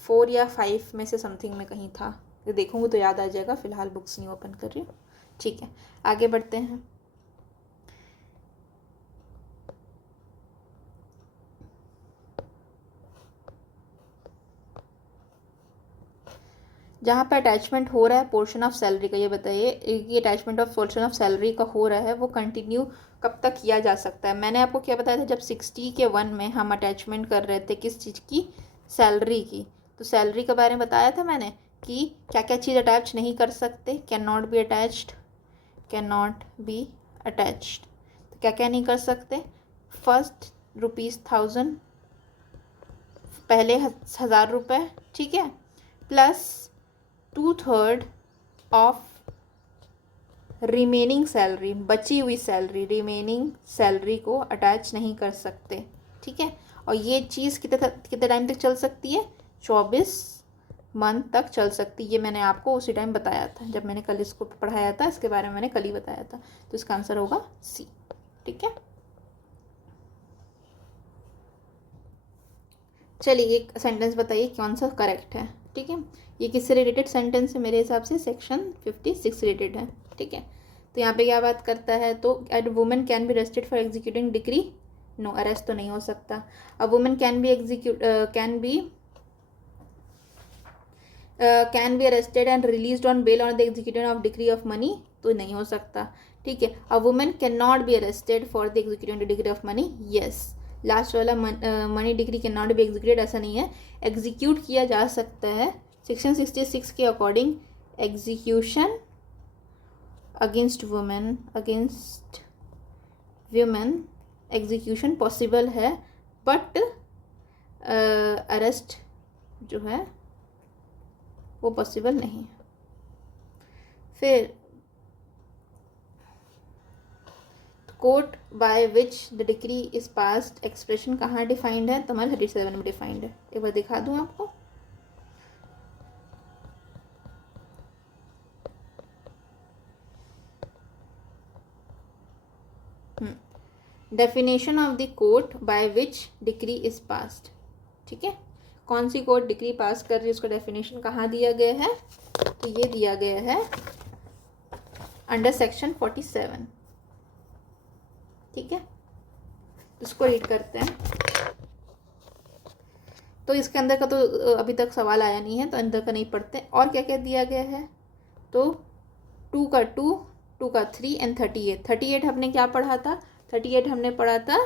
4 या 5 में से समथिंग में कहीं था, ये देखूँगी तो याद आ जाएगा, फिलहाल बुक्स नहीं ओपन कर रही हूँ, ठीक है। आगे बढ़ते हैं, जहाँ पे अटैचमेंट हो रहा है पोर्शन ऑफ सैलरी का, ये बताइए ये attachment of portion of salary का हो रहा है वो कंटिन्यू कब तक किया जा सकता है। मैंने आपको क्या बताया था, जब 60 के 1 में हम अटैचमेंट कर रहे थे किस चीज़ की, सैलरी की। तो सैलरी के बारे में बताया था मैंने कि क्या क्या चीज़ अटैच नहीं कर सकते, can not be attached, can not be attached. तो क्या क्या नहीं कर सकते, फर्स्ट ₹1000 पहले 1000 रुपये, ठीक है, प्लस 2/3 ऑफ रिमेनिंग सैलरी, बची हुई सैलरी, रिमेनिंग सैलरी को अटैच नहीं कर सकते, ठीक है। और ये चीज़ कितने टाइम तक चल सकती है, 24 मंथ तक चल सकती है। ये मैंने आपको उसी टाइम बताया था जब मैंने कल इसको पढ़ाया था, इसके बारे में मैंने कल ही बताया था। तो इसका आंसर होगा सी, ठीक है। चलिए एक सेंटेंस बताइए कौन सा करेक्ट है, ठीक है। ये किससे रिलेटेड सेंटेंस है, मेरे हिसाब से सेक्शन 56 रिलेटेड है, ठीक है। तो यहाँ पे क्या बात करता है, तो at women can be arrested for executing decree, no arrest तो नहीं हो सकता। A women can be arrested and released on bail on the execution of decree of money, तो नहीं हो सकता, ठीक है। A women can not be arrested for the executing decree of money, yes. Last वाला money degree can not be executed, ऐसा नहीं है, एग्जीक्यूट किया जा सकता है। सेक्शन 66 के according execution against women execution possible है, बट अरेस्ट जो है वो पॉसिबल नहीं। फिर court by which the decree is passed expression कहाँ डिफाइंड है, तो हमारे 37 में डिफाइंड है। एक बार दिखा दूँ आपको, definition of the court by which decree is passed, ठीक है। कौन सी कोर्ट डिक्री पास कर रही है, उसका डेफिनेशन कहाँ दिया गया है, तो ये दिया गया है अंडर सेक्शन 47, ठीक है। इसको रीड करते हैं। तो इसके अंदर का तो अभी तक सवाल आया नहीं है, तो अंदर का नहीं पढ़ते। और क्या क्या दिया गया है, तो 2 का 2, 2 का 3 एंड 38 हमने क्या पढ़ा था, 38 हमने पढ़ा था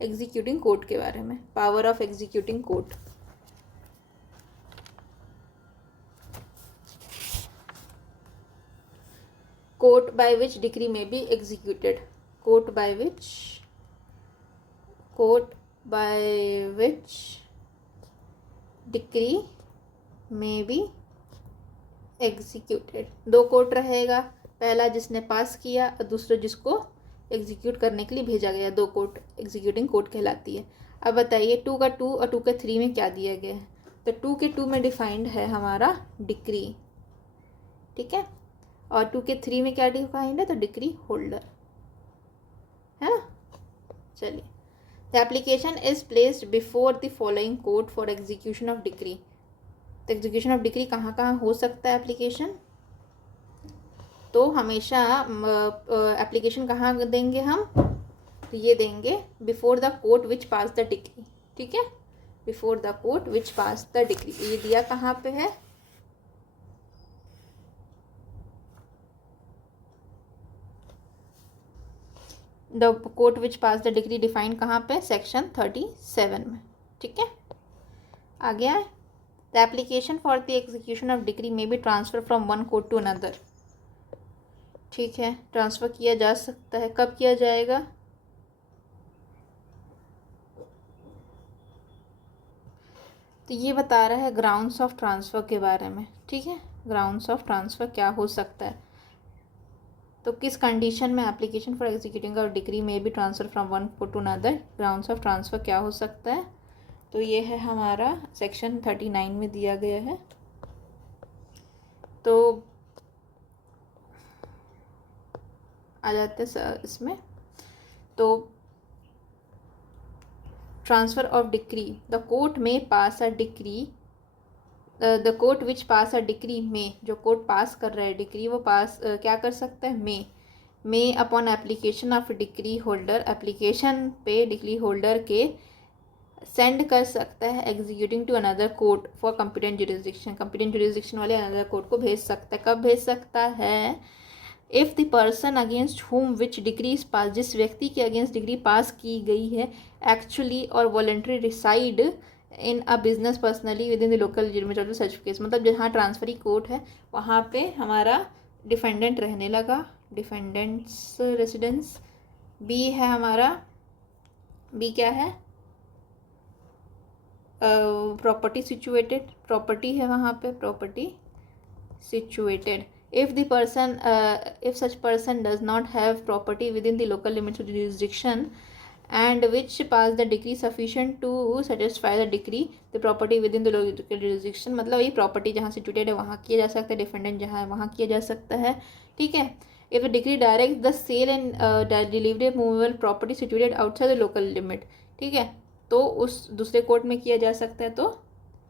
एग्जीक्यूटिंग कोर्ट के बारे में, power of executing court. Court by which decree may be executed, court by which decree may be executed. 2 court रहेगा, पहला जिसने पास किया और दूसरा जिसको एग्जीक्यूट करने के लिए भेजा गया, 2 कोर्ट एग्जीक्यूटिंग कोर्ट कहलाती है। अब बताइए 2 का 2 और 2 का 3 में क्या दिया गया है, तो 2 के 2 में डिफाइंड है हमारा डिक्री, ठीक है, और 2 के 3 में क्या डिफाइंड है, तो डिक्री होल्डर है ना। चलिए, the application is placed before the following court for execution of decree. तो एग्जीक्यूशन ऑफ डिक्री कहाँ कहाँ हो सकता है एप्लीकेशन, तो हमेशा एप्लीकेशन कहाँ देंगे हम, तो ये देंगे before the court which pass the decree, ठीक है, before the court which pass the decree. ये दिया कहाँ पे है, the court which pass the degree defined कहाँ पे, सेक्शन 37 में, ठीक है। आ गया है, the application for the execution of degree may be transfer from one court to another, ठीक है, ट्रांसफ़र किया जा सकता है, कब किया जाएगा, तो ये बता रहा है ग्राउंड्स ऑफ ट्रांसफ़र के बारे में, ठीक है, ग्राउंड्स ऑफ ट्रांसफ़र क्या हो सकता है, तो किस कंडीशन में application for executing of degree में भी transfer from one court to another, grounds of transfer क्या हो सकता है, तो ये है हमारा सेक्शन 39 में दिया गया है। तो आ जाते हैं इसमें, तो transfer of decree, the court may pass a decree, the court which pass a decree में, जो कोर्ट पास कर रहा है डिक्री वो पास क्या कर सकता है, में upon application of decree holder, application पे डिक्री होल्डर के सेंड कर सकता है executing to another court for competent jurisdiction, competent jurisdiction वाले अनदर कोर्ट को भेज सकता है। कब भेज सकता है? इफ़ द पर्सन अगेंस्ट हुम विच डिग्री इज पास, जिस व्यक्ति के अगेंस्ट डिग्री पास की गई है एक्चुअली और voluntary reside in a business personally within the local limit such case, मतलब जहाँ ट्रांसफरी कोर्ट है वहाँ पे हमारा डिफेंडेंट रहने लगा, डिफेंडेंट्स रेसिडेंस। बी है हमारा, बी क्या है? प्रॉपर्टी सिचुएटेड, प्रॉपर्टी है वहाँ पे, property situated. If the person if such person does not have property with in the local limits of jurisdiction and which pass the decree sufficient to satisfy the decree the property within the local jurisdiction, मतलब ये property जहाँ situated है वहाँ किया जा सकता है, defendant जहाँ है वहाँ किया जा सकता है। ठीक है। If decree direct the sale and delivery movable property situated outside the local limit, ठीक है, तो उस दूसरे कोर्ट में किया जा सकता है। तो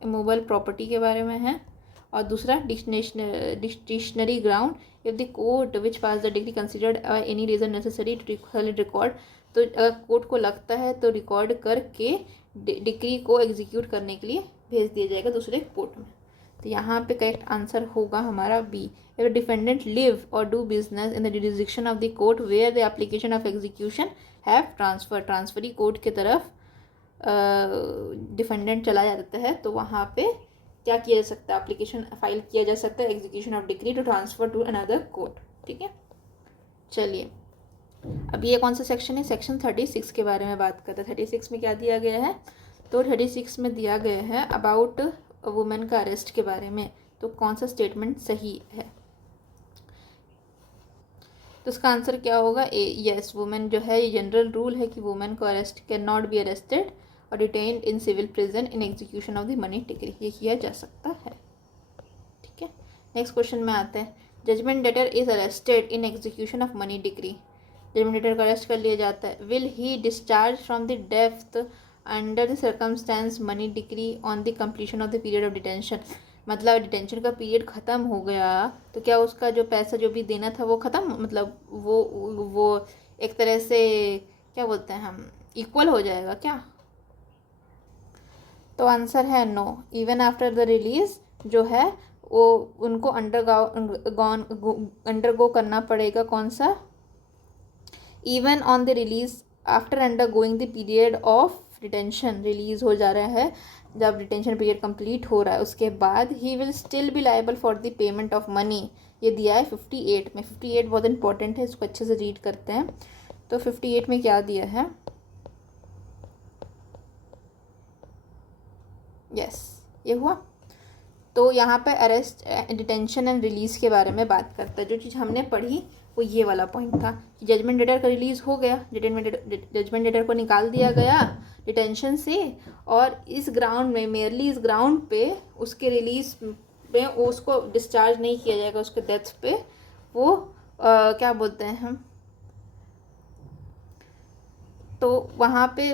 मूवेबल प्रॉपर्टी के बारे में है। और दूसरा dictionary ground, if the court which pass the degree considered any reason necessary to record, तो अगर कोर्ट को लगता है तो रिकॉर्ड करके डिक्री को एग्जीक्यूट करने के लिए भेज दिया जाएगा दूसरे कोर्ट में। तो यहाँ पे करेक्ट आंसर होगा हमारा बी। इफ डिफेंडेंट लिव और do business in the jurisdiction of the court where the application of execution have transfer, transferee court की तरफ डिफेंडेंट चला जाता है तो वहाँ पे क्या किया जा सकता है? एप्लीकेशन फाइल किया जा सकता है execution of decree to transfer to another court. ठीक है, चलिए अब ये कौन सा सेक्शन है? सेक्शन 36 के बारे में बात करते हैं। 36 में क्या दिया गया है? तो 36 में दिया गया है अबाउट वुमेन का अरेस्ट के बारे में। तो कौन सा स्टेटमेंट सही है? तो इसका आंसर क्या होगा? ए, यस, वुमेन जो है, ये जनरल रूल है कि वुमेन को arrest can not be arrested और detained in civil prison in execution of the money decree, ये किया जा सकता है। ठीक है, नेक्स्ट क्वेश्चन में आते हैं। Judgment debtor is arrested in execution of money decree, judgment debtor को अरेस्ट कर लिया जाता है। Will he discharge from the depth under the circumstances money decree on the completion of the period of detention, मतलब detention का period ख़त्म हो गया तो क्या उसका जो पैसा जो भी देना था वो ख़त्म, मतलब वो एक तरह से क्या बोलते हैं हम, इक्वल हो जाएगा क्या? तो आंसर है no. Even after the release जो है वो उनको अंडरगो करना पड़ेगा। कौन सा? Even on the release after undergoing the period of detention, release हो जा रहा है जब डिटेंशन पीरियड कंप्लीट हो रहा है उसके बाद he will still be liable for the payment of money. ये दिया है 58 में। 58 बहुत इंपॉर्टेंट है, इसको अच्छे से रीड करते हैं। तो 58 में क्या दिया है? यस, ये हुआ। तो यहाँ पे अरेस्ट, डिटेंशन एंड रिलीज़ के बारे में बात करता है। जो चीज़ हमने पढ़ी वो ये वाला पॉइंट था कि जजमेंट डेटर का रिलीज़ हो गया, जजमेंट डेटर को निकाल दिया गया डिटेंशन से, और इस ग्राउंड में, मेयरली इस ग्राउंड पे उसके रिलीज़ में उसको डिस्चार्ज नहीं किया जाएगा, उसके डेथ पे वो क्या बोलते हैं हम, तो वहाँ पे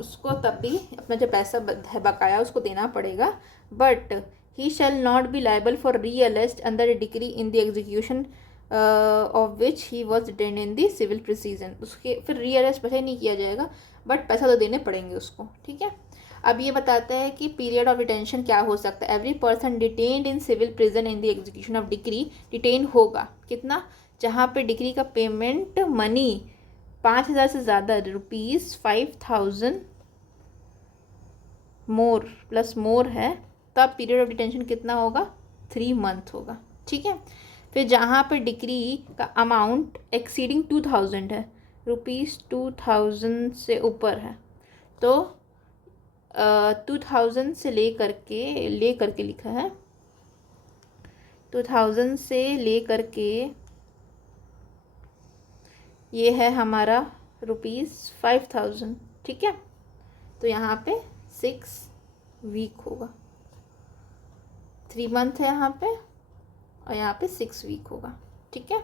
उसको तब भी अपना जो पैसा है बकाया उसको देना पड़ेगा। But he shall not be liable for rearrest under a decree in the execution of which he was detained in the civil prison. उसके फिर री अरेस्ट वैसे नहीं किया जाएगा बट पैसा तो देने पड़ेंगे उसको। ठीक है, अब ये बताते हैं कि पीरियड ऑफ डिटेंशन क्या हो सकता है। Every person detained in civil prison in the execution of decree detain होगा कितना? जहाँ पे डिक्री का पेमेंट मनी 5,000 से ज़्यादा, ₹5,000 मोर प्लस मोर है, तब पीरियड ऑफ डिटेंशन कितना होगा? 3 मंथ होगा। ठीक है, फिर जहाँ पे डिक्री का अमाउंट एक्सीडिंग 2,000 है, ₹2,000 से ऊपर है, तो 2,000 से ले करके लिखा है, 2,000 से ले करके ये है हमारा ₹5,000। ठीक है, तो यहाँ पे 6 वीक होगा, 3 मंथ है यहाँ पे और यहाँ पे 6 वीक होगा। ठीक है,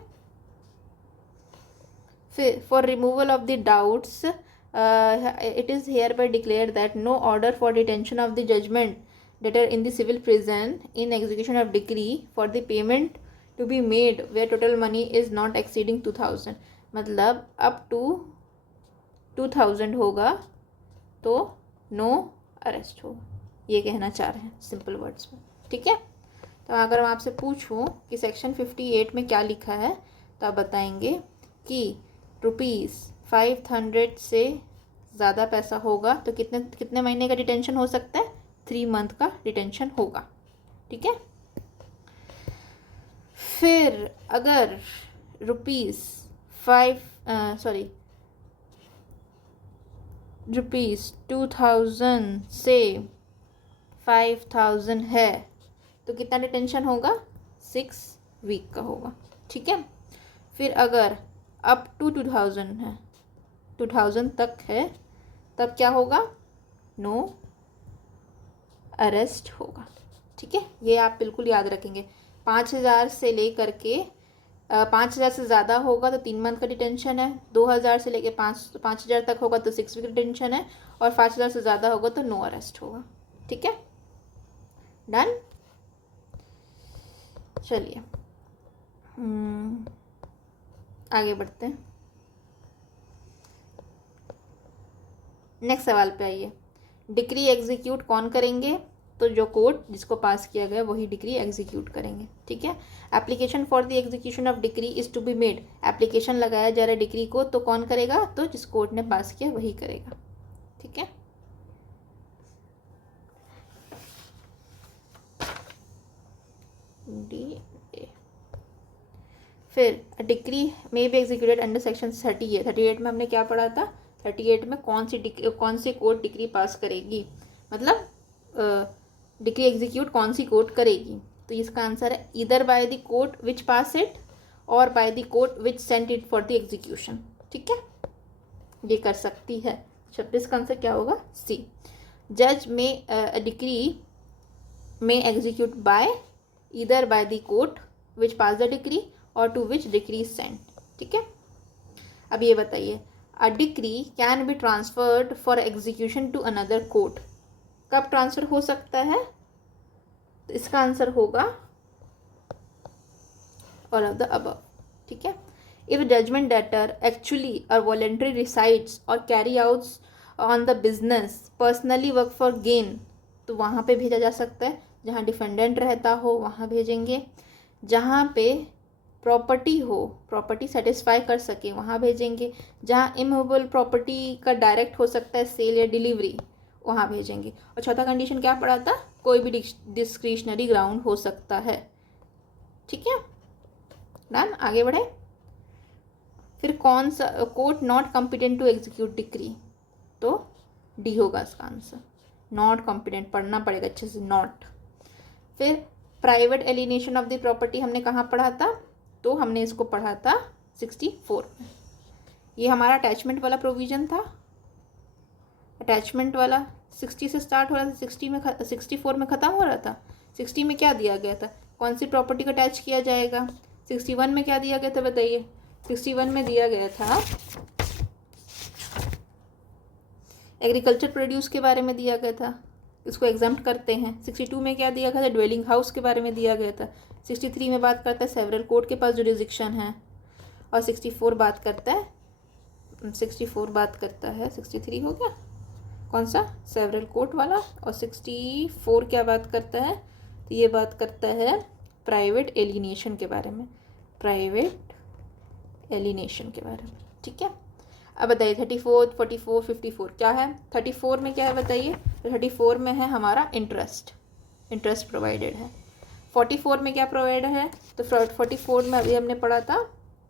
फिर for removal of the doubts it is hereby declared that no order for detention of the judgment debtor in the civil prison in execution of decree for the payment to be made where total money is not exceeding 2,000, मतलब up to 2,000 होगा तो no arrest होगा, ये कहना चाह रहे हैं simple words में। ठीक है, तो अगर मैं आपसे पूछूं कि सेक्शन 58 में क्या लिखा है तो आप बताएंगे कि ₹500 से ज़्यादा पैसा होगा तो कितने कितने महीने का डिटेंशन हो सकता है, 3 मंथ का डिटेंशन होगा। ठीक है, फिर अगर ₹2000 से 5000 है तो कितना डिटेंशन होगा, 6 वीक का होगा। ठीक है, फिर अगर अप टू 2000 है, 2000 तक है, तब क्या होगा, नो अरेस्ट होगा। ठीक है, ये आप बिल्कुल याद रखेंगे। 5000 से लेकर के 5000 से ज़्यादा होगा तो 3 मंथ का डिटेंशन है, 2000 से लेकर 5000 तक होगा तो 6 वीक डिटेंशन है, और 5000 से ज़्यादा होगा तो नो अरेस्ट होगा। ठीक है, डन। चलिए आगे बढ़ते हैं, नेक्स्ट सवाल पे आइए। डिक्री एग्जीक्यूट कौन करेंगे, तो जो कोर्ट जिसको पास किया गया वही डिक्री एग्जीक्यूट करेंगे। ठीक है, application for the execution of decree is to be made, application लगाया जा रहा है डिक्री को तो कौन करेगा, तो जिस कोर्ट ने पास किया वही करेगा। ठीक है, फिर डिक्री में भी एग्जीक्यूटेड अंडर सेक्शन 38 में हमने क्या पढ़ा था, 38 में कौन सी कोर्ट डिक्री पास करेगी, मतलब डिक्री एग्जीक्यूट कौन सी कोर्ट करेगी, तो इसका आंसर है either by the court which pass it और by the court which sent it for the execution. ठीक है, ये कर सकती है। 26 का आंसर क्या होगा, सी। जज में decree may execute by either by the court which pass the decree और to which decree is sent. ठीक है, अब ये बताइए, a decree can be transferred for execution to another court, कब ट्रांसफर हो सकता है, तो इसका आंसर होगा ऑल ऑफ द अबव। ठीक है, इफ जजमेंट डेटर एक्चुअली और वॉलेंट्री रिसाइड्स और carry outs on the business personally work for gain, तो वहाँ पे भेजा जा सकता है, जहाँ डिफेंडेंट रहता हो वहाँ भेजेंगे, जहाँ पे प्रॉपर्टी हो, प्रॉपर्टी सेटिस्फाई कर सके वहाँ भेजेंगे, जहाँ इमूवेबल प्रॉपर्टी का डायरेक्ट हो सकता है सेल या डिलीवरी वहाँ भेजेंगे, और चौथा कंडीशन क्या पड़ा था, कोई भी डिस्क्रिशनरी ग्राउंड हो सकता है। ठीक है, डन, आगे बढ़े। फिर कौन सा court not competent to execute decree, तो डी होगा इसका आंसर, नॉट कॉम्पिटेंट, पढ़ना पड़ेगा अच्छे से, नॉट। फिर private alienation of the property हमने कहाँ पढ़ा था, तो हमने इसको पढ़ा था 64 में। ये हमारा अटैचमेंट वाला प्रोविज़न था, अटैचमेंट वाला 60 से स्टार्ट हो रहा था, 64 में ख़त्म हो रहा था। 60 में क्या दिया गया था, कौन सी प्रॉपर्टी को अटैच किया जाएगा, 61 में क्या दिया गया था बताइए, 61 में दिया गया था एग्रीकल्चर प्रोड्यूस के बारे में दिया गया था, इसको एग्जाम्प्ट करते हैं। 62 में क्या दिया गया था, ड्वेलिंग हाउस के बारे में दिया गया था। 63 में बात करता है सेवरल कोर्ट के पास जुरिसडिक्शन है, और 64 बात करता है 63 हो गया कौन सा, सेवरल कोर्ट वाला, और 64 क्या बात करता है, तो ये बात करता है प्राइवेट एलिनेशन के बारे में, प्राइवेट एलिनेशन के बारे में। ठीक है, अब बताइए 34, 44, 54 क्या है, 34 में क्या है बताइए, तो 34 में है हमारा इंटरेस्ट प्रोवाइडेड है। 44 में क्या प्रोवाइडेड है, तो 44 में अभी हमने पढ़ा था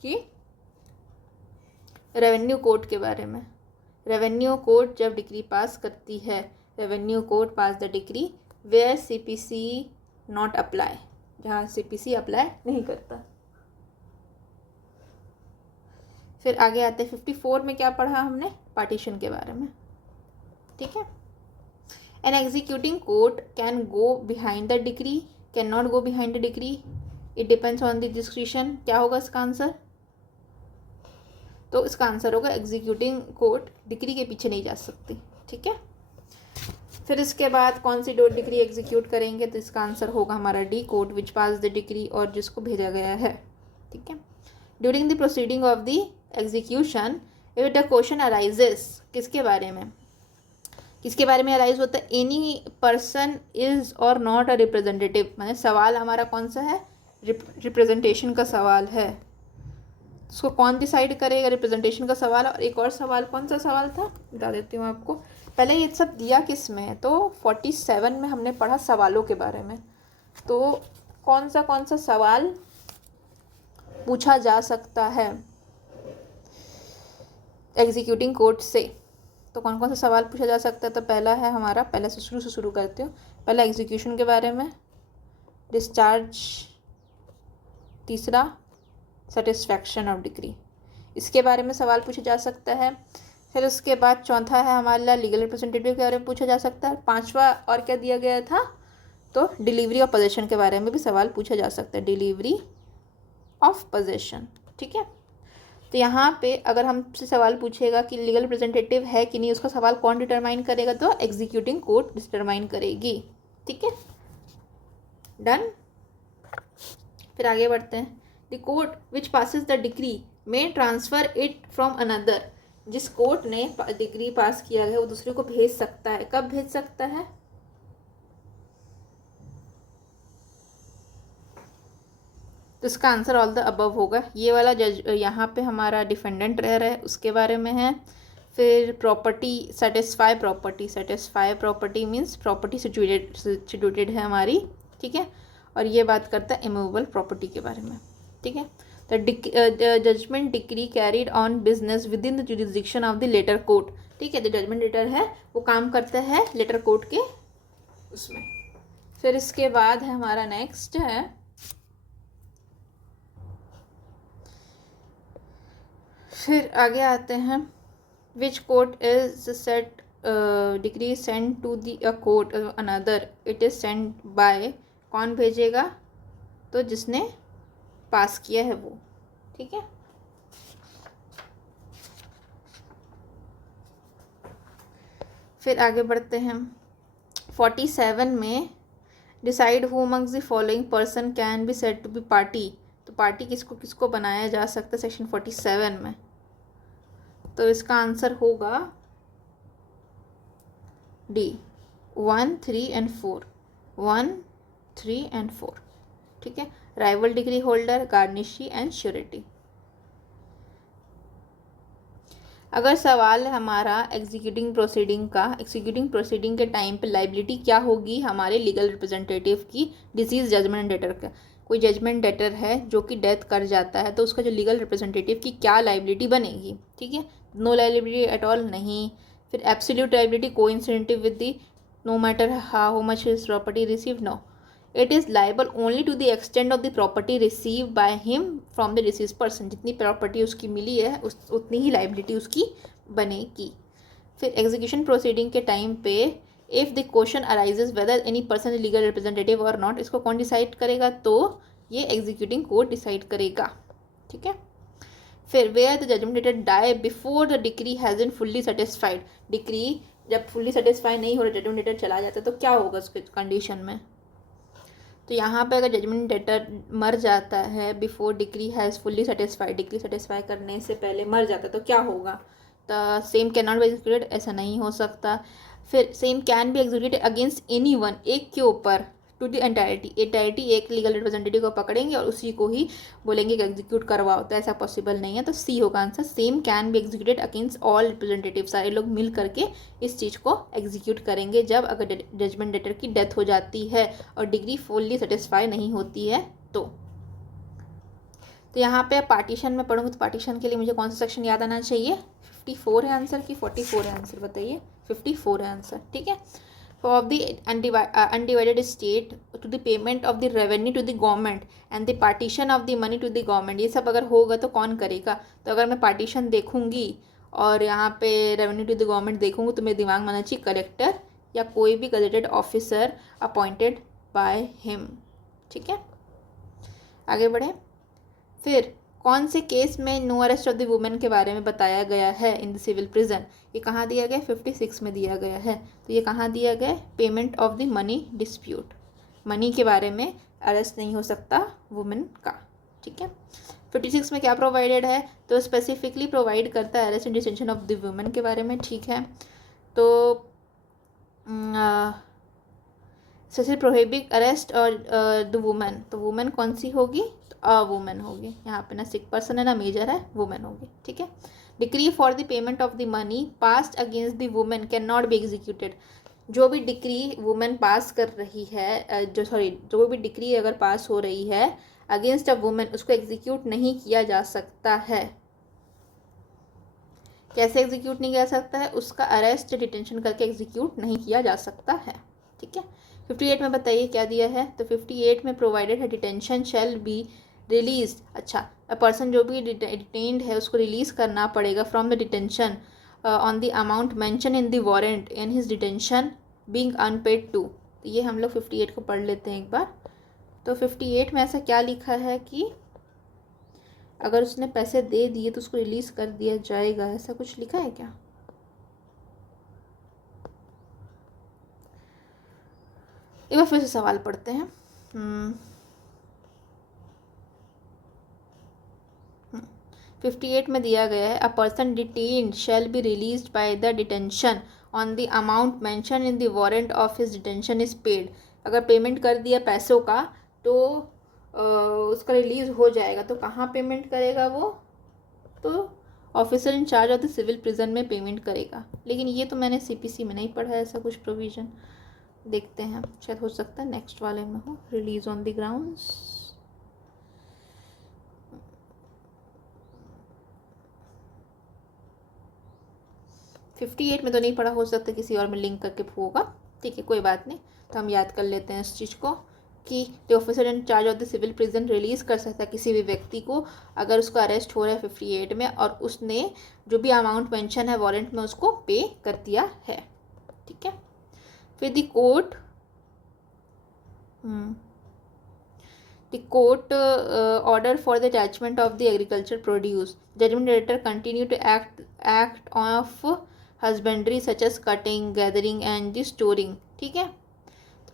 कि रेवेन्यू कोर्ट के बारे में, रेवेन्यू कोर्ट जब डिक्री पास करती है, revenue court pass the decree where CPC not apply, जहाँ सीपीसी अप्लाई नहीं करता। फिर आगे आते हैं 54 में क्या पढ़ा हमने, पार्टीशन के बारे में। ठीक है, an executing court can go behind the decree, can not go behind the decree, it depends on the discretion. क्या होगा इसका आंसर, तो इसका आंसर होगा एग्जीक्यूटिंग कोर्ट डिक्री के पीछे नहीं जा सकती। ठीक है, फिर इसके बाद कौन सी डिक्री एग्जीक्यूट करेंगे, तो इसका आंसर होगा हमारा D, court which pass the decree, और जिसको भेजा गया है। ठीक है, during the proceeding of the execution if the question arises, किसके बारे में, किसके बारे में अराइज होता है? एनी पर्सन इज और नॉट अ रिप्रेजेंटेटिव, माने सवाल हमारा कौन सा है? रिप्रेजेंटेशन का सवाल है। उसको कौन डिसाइड करेगा? रिप्रेजेंटेशन का सवाल। और एक और सवाल कौन सा सवाल था बता देती हूँ आपको। पहले ये सब दिया किस में है? तो 47 में हमने पढ़ा सवालों के बारे में। तो कौन सा सवाल पूछा जा सकता है एग्जीक्यूटिंग कोर्ट से? तो कौन सा सवाल पूछा जा सकता है? तो पहला है हमारा, पहले से शुरू करती हूँ। पहला एग्जीक्यूशन के बारे में, डिस्चार्ज, तीसरा सेटिस्फैक्शन ऑफ डिक्री, इसके बारे में सवाल पूछा जा सकता है। फिर उसके बाद चौथा है हमारा लीगल रिप्रेजेंटेटिव के बारे में पूछा जा सकता है। पांचवा और क्या दिया गया था? तो डिलीवरी ऑफ पोजेशन के बारे में भी सवाल पूछा जा सकता है, डिलीवरी ऑफ पोजेशन। ठीक है, तो यहाँ पे अगर हमसे सवाल पूछेगा कि लीगल रिप्रेजेंटेटिव है कि नहीं, उसका सवाल कौन डिटरमाइन करेगा? तो एग्जीक्यूटिंग कोर्ट डिटरमाइन करेगी। ठीक है, डन। फिर आगे बढ़ते हैं। The court which passes the decree may transfer it from another, जिस कोर्ट ने डिग्री पास किया है वो दूसरे को भेज सकता है। कब भेज सकता है? तो इसका आंसर ऑल द अबव होगा। ये वाला जज यहाँ पे हमारा डिफेंडेंट रह रहा है, उसके बारे में है। फिर property, satisfy property means property situated है हमारी। ठीक है, और ये बात करता है इमूवेबल प्रॉपर्टी के बारे में। ठीक है, the judgment decree carried on business within the jurisdiction of the latter court. ठीक है, जो जजमेंट लेटर है वो काम करता है लेटर कोर्ट के उसमें। फिर इसके बाद है हमारा नेक्स्ट है फिर आगे आते हैं, which court is set degree send to the a court another, it is send by, कौन भेजेगा? तो जिसने पास किया है वो। ठीक है, फिर आगे बढ़ते हैं। 47 में decide who amongst the following person can be said to be party. तो पार्टी किसको बनाया जा सकता है सेक्शन 47 में? तो इसका आंसर होगा डी, 1, 3 एंड 4, 1, 3 एंड 4। ठीक है, rival degree holder, garnishee and surety. अगर सवाल हमारा एग्जीक्यूटिंग प्रोसीडिंग के टाइम पे लाइबिलिटी क्या होगी हमारे लीगल रिप्रेजेंटेटिव की? डिसीज जजमेंट डेटर का, कोई जजमेंट डेटर है जो कि डेथ कर जाता है तो उसका जो लीगल रिप्रेजेंटेटिव की क्या लाइबिलिटी बनेगी? ठीक है, नो लाइबिलिटी एट ऑल, नहीं। फिर absolute liability coincidentive with the no matter how much his property receive, no, it is liable only to the extend of the property receive by him from the deceased person. जितनी property उसकी मिली है उतनी ही liability उसकी बनेगी। फिर execution proceeding के टाइम पे if the question arises whether any person legal representative और नॉट, इसको कौन डिसाइड करेगा? तो ये एग्जीक्यूटिंग कोर्ट डिसाइड करेगा। ठीक है, फिर where the judgment debtor die before the decree has been fully satisfied, decree जब फुल्ली सेटिस्फाई नहीं हो रहा, जजमेंट डेटर चला जाता है तो क्या होगा उसके कंडीशन में? तो यहाँ पे अगर जजमेंट डेटर मर जाता है before decree has fully satisfied, decree satisfy करने से पहले मर जाता है तो क्या होगा? The same can not be executed, ऐसा नहीं हो सकता। फिर same can be executed against any one, एक के ऊपर, टू द एंटायरिटी एक लीगल रिप्रेजेंटेटिव को पकड़ेंगे और उसी को ही बोलेंगे कि एग्जीक्यूट करवाओ, तो ऐसा पॉसिबल नहीं है। तो सी होगा answer, same can be executed against all representative, सारे लोग मिल करके इस चीज़ को एग्जीक्यूट करेंगे जब अगर जजमेंट डेटर की डेथ हो जाती है और डिग्री फुल्ली सेटिस्फाई नहीं होती है तो यहाँ पे पार्टीशन में पढ़ूंगी तो पार्टीशन के लिए मुझे कौन सा सेक्शन याद आना चाहिए? 54 है आंसर की 44 है आंसर? बताइए, 54 है आंसर। ठीक है, of the undivided estate to the payment of the revenue to the government and the partition of the money to the government, ये सब अगर होगा तो कौन करेगा? तो अगर मैं पार्टीशन देखूंगी और यहाँ पे रेवेन्यू टू द गवर्नमेंट देखूंगी तो मेरे दिमाग में आना चाहिए कलेक्टर या कोई भी gazetted officer appointed by him. ठीक है, आगे बढ़े। फिर कौन से केस में no arrest of the women के बारे में बताया गया है इन द सिविल प्रिजन? ये कहाँ दिया गया? 56 में दिया गया है। तो ये कहाँ दिया गया? Payment of the money dispute, money के बारे में अरेस्ट नहीं हो सकता वुमेन का। ठीक है, 56 में क्या प्रोवाइडेड है? तो स्पेसिफिकली प्रोवाइड करता है arrest and detention of the women के बारे में। ठीक है, तो जैसे प्रोहिबिट अरेस्ट और द वुमेन, तो वुमेन कौन सी होगी, तो अ वुमेन होगी, यहाँ पे ना सिक पर्सन है ना मेजर है, वुमेन होगी, ठीक है। Decree for the payment of the money passed against the women can not be executed. जो भी डिक्री वुमेन पास कर रही है, जो भी डिक्री अगर पास हो रही है अगेंस्ट अ वुमेन, उसको एग्जीक्यूट नहीं किया जा सकता है। कैसे एग्जीक्यूट नहीं किया सकता है, उसका अरेस्ट डिटेंशन करके एग्जीक्यूट नहीं किया जा सकता है, ठीक है। 58 में बताइए क्या दिया है, तो 58 में प्रोवाइडेड है डिटेंशन शैल बी रिलीज। अच्छा, अ पर्सन जो भी डिटेन्ड है उसको रिलीज करना पड़ेगा from the detention on the amount mention in the warrant in his detention being unpaid to. तो ये हम लोग 58 को पढ़ लेते हैं एक बार। तो 58 में ऐसा क्या लिखा है कि अगर उसने पैसे दे दिए तो उसको रिलीज कर दिया जाएगा, ऐसा कुछ लिखा है क्या? एक बार फिर से सवाल पढ़ते हैं। 58 में दिया गया है, a person detained shall be release by the detention on the amount mention in the warrant of his detention is paid. अगर पेमेंट कर दिया पैसों का तो उसका रिलीज हो जाएगा। तो कहाँ पेमेंट करेगा वो, तो officer in charge of the civil prison में पेमेंट करेगा। लेकिन ये तो मैंने सीपीसी में नहीं पढ़ा है ऐसा कुछ प्रोविज़न। देखते हैं, शायद हो सकता है नेक्स्ट वाले में हो, release on the grounds. Fifty 58 में तो नहीं पढ़ा, हो सकता है किसी और में लिंक करके होगा, ठीक है, कोई बात नहीं। तो हम याद कर लेते हैं इस चीज़ को कि the officer in charge of the civil prison release कर सकता है किसी भी व्यक्ति को अगर उसका अरेस्ट हो रहा है 58 में और उसने जो भी अमाउंट मेंशन है वारंट में उसको पे कर दिया है, ठीक है। फिर the court order for the attachment of the agriculture produce, judgment director continue to act of husbandry such as cutting, gathering and the storing, ठीक है।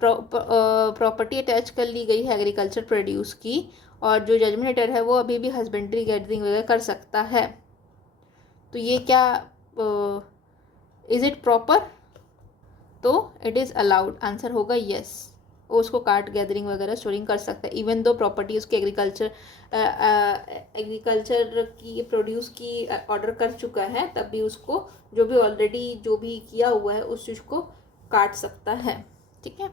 प्रॉपर्टी अटैच कर ली गई है एग्रीकल्चर प्रोड्यूस की और जो जजमेंट लेटर है वो अभी भी हस्बेंड्री गैदरिंग वगैरह कर सकता है। तो ये क्या इज इट प्रॉपर, तो इट इज़ अलाउड, आंसर होगा यस। वो उसको काट गैदरिंग वगैरह स्टोरिंग कर सकता है इवन दो प्रॉपर्टी उसकी एग्रीकल्चर की प्रोड्यूस की ऑर्डर कर चुका है, तब भी उसको जो भी ऑलरेडी जो भी किया हुआ है उस चीज़ को काट सकता है, ठीक है।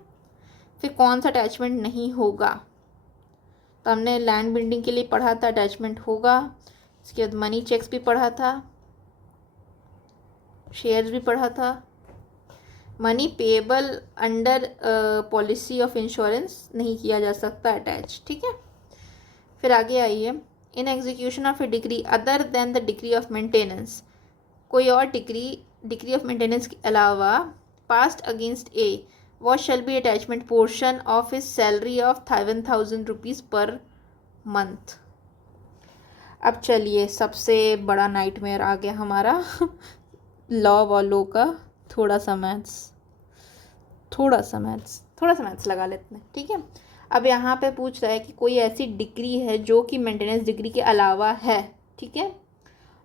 फिर कौन सा अटैचमेंट नहीं होगा, तो हमने लैंड बिल्डिंग के लिए पढ़ा था अटैचमेंट होगा, इसके बाद मनी चेक्स भी पढ़ा था, शेयर्स भी पढ़ा था, money payable under policy of insurance नहीं किया जा सकता अटैच, ठीक है। फिर आगे आइए, इन execution of a degree other than the degree of maintenance, कोई और डिग्री ऑफ मेंटेनेंस के अलावा past against A what shall be attachment portion of his salary of 7,000 rupees per month। अब चलिए सबसे बड़ा नाइटमेयर आ गया हमारा लॉ वालों का, थोड़ा सा मैथ्स लगा लेते हैं, ठीक है। अब यहाँ पे पूछ रहा है कि कोई ऐसी डिग्री है जो कि मेंटेनेंस डिग्री के अलावा है, ठीक है,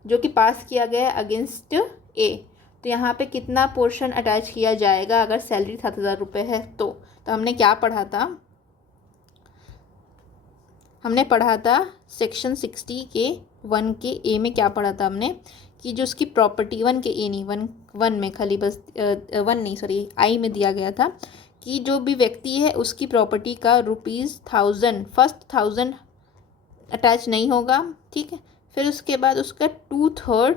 जो कि पास किया गया है अगेंस्ट ए। तो यहाँ पे कितना पोर्शन अटैच किया जाएगा अगर सैलरी 7,000 रुपये है तो हमने क्या पढ़ा था, हमने पढ़ा था सेक्शन 60 के 1 के ए में क्या पढ़ा था हमने कि जो उसकी प्रॉपर्टी 1 के ए नहीं 1 में खाली बस 1 नहीं सॉरी आई में दिया गया था कि जो भी व्यक्ति है उसकी प्रॉपर्टी का ₹1000 फर्स्ट 1000 अटैच नहीं होगा, ठीक है। फिर उसके बाद उसका 2/3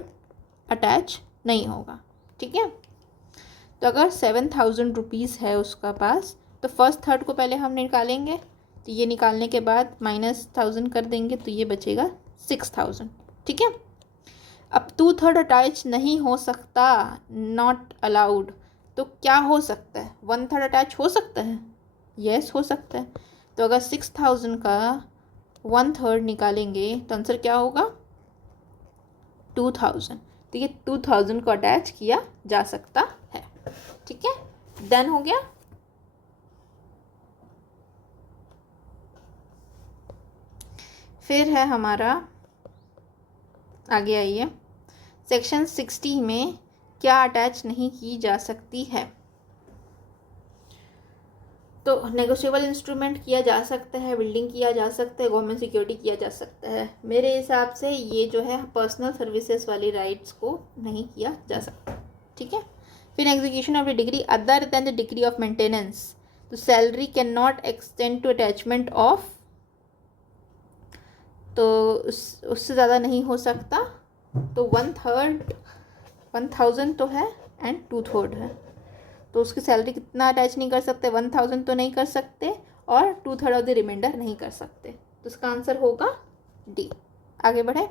अटैच नहीं होगा, ठीक है। तो अगर 7,000 रुपीज़ है उसका पास तो फर्स्ट थर्ड को पहले हम निकालेंगे, तो ये निकालने के बाद -1000 कर देंगे तो ये बचेगा 6,000, ठीक है। अब 2/3 अटैच नहीं हो सकता, नॉट अलाउड, तो क्या हो सकता है, 1/3 अटैच हो सकता है, यस हो सकता है। तो अगर 6,000 का 1/3 निकालेंगे तो आंसर क्या होगा 2,000, तो ये 2,000 को अटैच किया जा सकता है, ठीक है। डन हो गया। फिर है हमारा आगे आइए, सेक्शन 60 में क्या अटैच नहीं की जा सकती है, तो नेगोशिएबल इंस्ट्रूमेंट किया जा सकता है, बिल्डिंग किया जा सकता है, गवर्नमेंट सिक्योरिटी किया जा सकता है। मेरे हिसाब से ये जो है पर्सनल सर्विसेज वाली राइट्स को नहीं किया जा सकता, ठीक है। फिर execution of the degree other than the degree of maintenance, तो salary cannot extend to attachment of, तो उससे ज़्यादा नहीं हो सकता। तो 1/3 1000 तो है एंड 2/3 है, तो उसकी सैलरी कितना अटैच नहीं कर सकते, 1000 तो नहीं कर सकते और 2/3 ऑफ द रिमाइंडर नहीं कर सकते। तो इसका आंसर होगा डी। आगे बढ़े।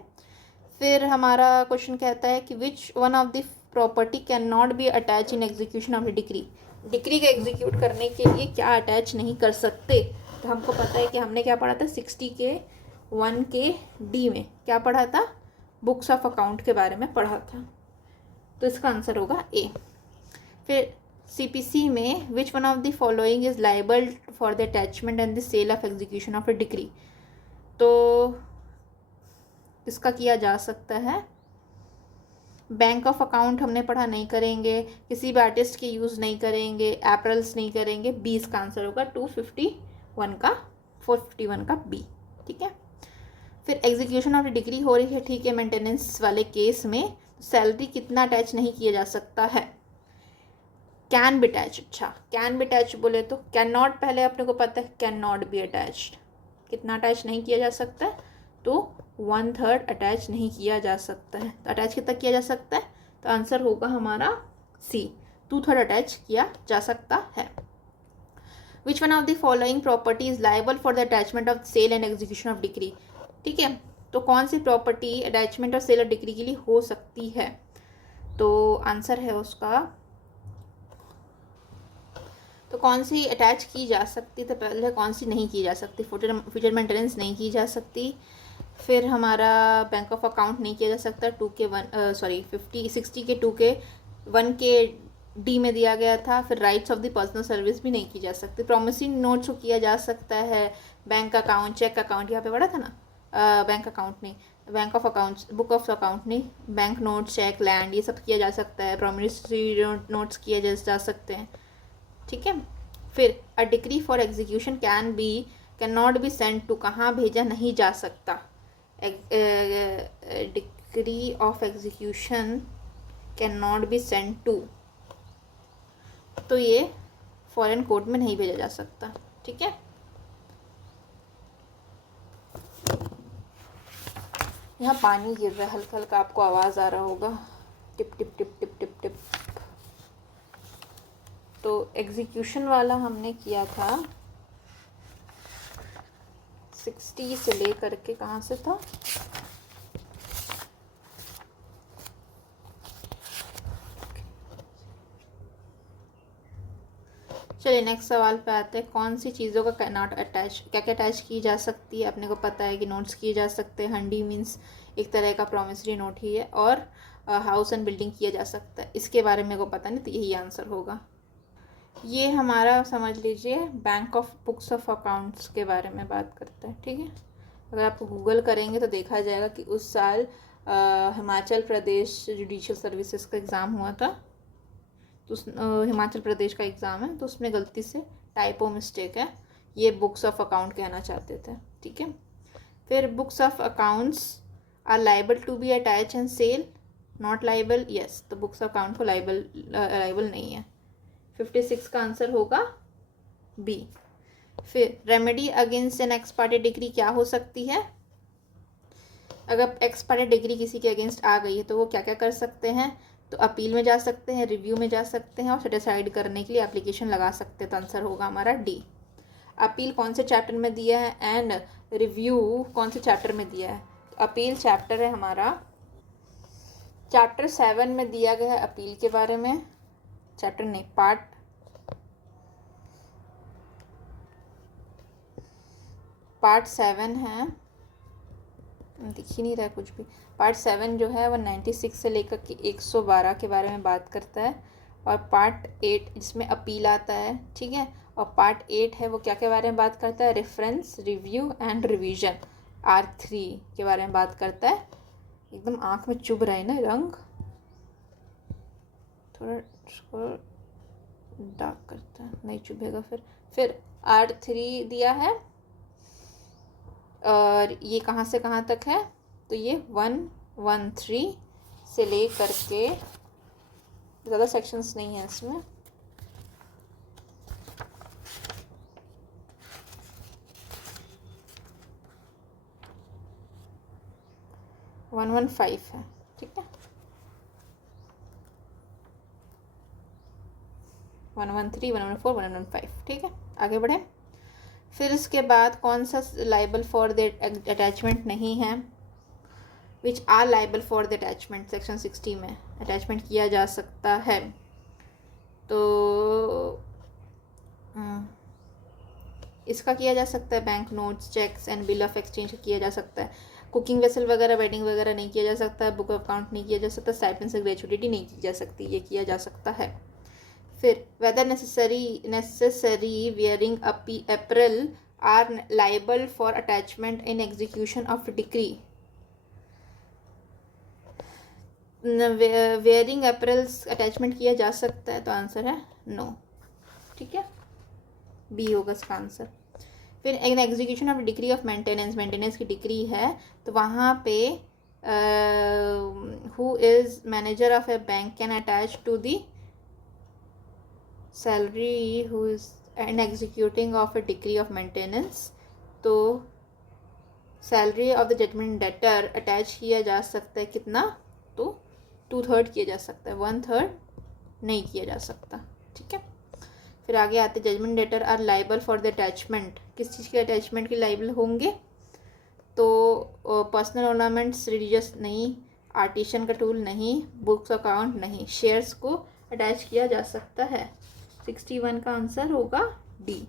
फिर हमारा क्वेश्चन कहता है कि विच one of the property can not be attach in execution of the degree, degree का एग्जीक्यूट करने के लिए क्या अटैच नहीं कर सकते। तो हमको पता है कि हमने क्या पढ़ा था 60 के 1 के डी में क्या पढ़ा था, बुक्स ऑफ अकाउंट के बारे में पढ़ा था। तो इसका आंसर होगा ए। फिर CPC में which one of the following is liable for the attachment and the sale of execution of a degree, तो इसका किया जा सकता है बैंक ऑफ अकाउंट हमने पढ़ा, नहीं करेंगे, किसी भी आर्टिस्ट के यूज़ नहीं करेंगे, एप्रल्स नहीं करेंगे, 20 का आंसर होगा 251 का 451 का बी, ठीक है। फिर एग्जीक्यूशन ऑफ डिग्री हो रही है, ठीक है, मेंटेनेंस वाले केस में सैलरी कितना अटैच नहीं किया जा सकता है, कैन बी अटैच। अच्छा, कैन बी अटैच बोले तो कैन नॉट पहले अपने को पता है, कैन नॉट बी अटैच्ड, कितना अटैच नहीं किया जा सकता है, तो 1/3 अटैच नहीं किया जा सकता है। तो अटैच कितना किया जा सकता है, तो आंसर होगा हमारा सी, 2/3 अटैच किया जा सकता है। Which one of the following property is liable for the attachment of sale and execution of degree, ठीक है। तो कौन सी प्रॉपर्टी अटैचमेंट और सेल ऑफ डिग्री के लिए हो सकती है, तो आंसर है उसका, तो कौन सी अटैच की जा सकती, तो पहले कौन सी नहीं की जा सकती, फ्यूचर मेंटेनेंस नहीं की जा सकती, फिर हमारा बैंक ऑफ अकाउंट नहीं किया जा सकता, 2 के 1 60 के 2 के 1 के डी में दिया गया था, फिर rights of the personal service भी नहीं की जा सकती, प्रॉमिसिंग नोट्स को किया जा सकता है, बैंक अकाउंट, चेक अकाउंट यहाँ पे पढ़ा था ना, बैंक अकाउंट नहीं, bank of accounts, book of account नहीं, बैंक नोट, चेक, लैंड, ये सब किया जा सकता है, प्रॉमिसरी नोट्स किए जा सकते हैं, ठीक है। फिर a degree for execution can not be send to, कहाँ भेजा नहीं जा सकता, degree of execution can not be send to, तो ये फॉरेन कोर्ट में नहीं भेजा जा सकता, ठीक है। यहाँ पानी गिर रहा है, हल्का हल्का आपको आवाज़ आ रहा होगा, tip tip tip tip tip tip. तो एग्जीक्यूशन वाला हमने किया था 60 से लेकर के, कहाँ से था, चलिए नेक्स्ट सवाल पे आते हैं। कौन सी चीज़ों का कैन नॉट अटैच, क्या क्या अटैच की जा सकती है, अपने को पता है कि नोट्स किए जा सकते हैं, हंडी मीन्स एक तरह का प्रॉमिसरी नोट ही है, और हाउस एंड बिल्डिंग किया जा सकता है, इसके बारे में मेरे को पता नहीं, तो यही आंसर होगा। ये हमारा समझ लीजिए bank of books of accounts के बारे में बात करता है, ठीक है। अगर आप गूगल करेंगे तो देखा जाएगा कि उस साल हिमाचल प्रदेश जुडिशियल सर्विसेज का एग्ज़ाम हुआ था, तो हिमाचल प्रदेश का एग्ज़ाम है, तो उसमें गलती से टाइपो मिस्टेक है, ये बुक्स ऑफ अकाउंट कहना चाहते थे, ठीक है। फिर books of accounts are liable to be attach and sale, not liable, yes, तो बुक्स ऑफ अकाउंट को लाइबल नहीं है, 56 का आंसर होगा बी। फिर remedy against an ex parte degree क्या हो सकती है, अगर एक्स पार्टी डिग्री किसी के अगेंस्ट आ गई है तो वो क्या क्या कर सकते हैं, तो अपील में जा सकते हैं, रिव्यू में जा सकते हैं, और सेटिसाइड करने के लिए एप्लीकेशन लगा सकते हैं, तो आंसर होगा हमारा डी। अपील कौन से चैप्टर में दिया है एंड रिव्यू कौन से चैप्टर में दिया है, तो अपील चैप्टर है हमारा चैप्टर 7 में दिया गया है अपील के बारे में, चैप्टर नहीं, पार्ट 7 है, दिख ही नहीं रहा है कुछ भी, पार्ट 7 जो है वो 96 से लेकर के 112 के बारे में बात करता है, और पार्ट 8 जिसमें अपील आता है, ठीक है, और पार्ट 8 है वो क्या के बारे में बात करता है, reference, review and revision, R3 के बारे में बात करता है। एकदम आँख में चुभ रहा है ना रंग, थोड़ा डार्क करता है, नहीं चुभेगा। फिर R3 दिया है, और ये कहाँ से कहाँ तक है, तो ये 113 से ले करके, ज़्यादा सेक्शंस नहीं है इसमें, वन 115 है, ठीक है, 113, 114, 115, ठीक है। आगे बढ़े। फिर इसके बाद कौन सा लाइबल फॉर द अटैचमेंट नहीं है, which are liable for the attachment, section 60 में अटैचमेंट किया जा सकता है। तो इसका किया जा सकता है, bank notes, cheques and bill of exchange किया जा सकता है। कुकिंग वेसल वगैरह, वेडिंग वगैरह नहीं किया जा सकता है। बुक ऑफ अकाउंट नहीं किया जा सकता। स्टाइपेंड से ग्रेचुइटी नहीं की जा सकती, ये किया जा सकता है। फिर whether necessary wearing apparel are liable for attachment in execution of decree. Wearing apparels attachment किया जा सकता है, तो आंसर है नो, ठीक है, बी होगा इसका आंसर। फिर in execution of degree of maintenance की डिग्री है, तो वहाँ पे who is manager of a bank can attach to the salary who is in executing of a degree of maintenance, तो salary of the judgment debtor attach किया जा सकता है कितना, तो 2/3 किया जा सकता है, 1/3 नहीं किया जा सकता, ठीक है। फिर आगे आते judgment debtor are liable for the attachment, किस चीज़ के अटैचमेंट के लाइबल होंगे, तो पर्सनल ऑर्नामेंट्स, रिलीजियस नहीं, आर्टिशन का टूल नहीं, बुक्स अकाउंट नहीं, शेयर्स को अटैच किया जा सकता है। 61 का आंसर होगा D,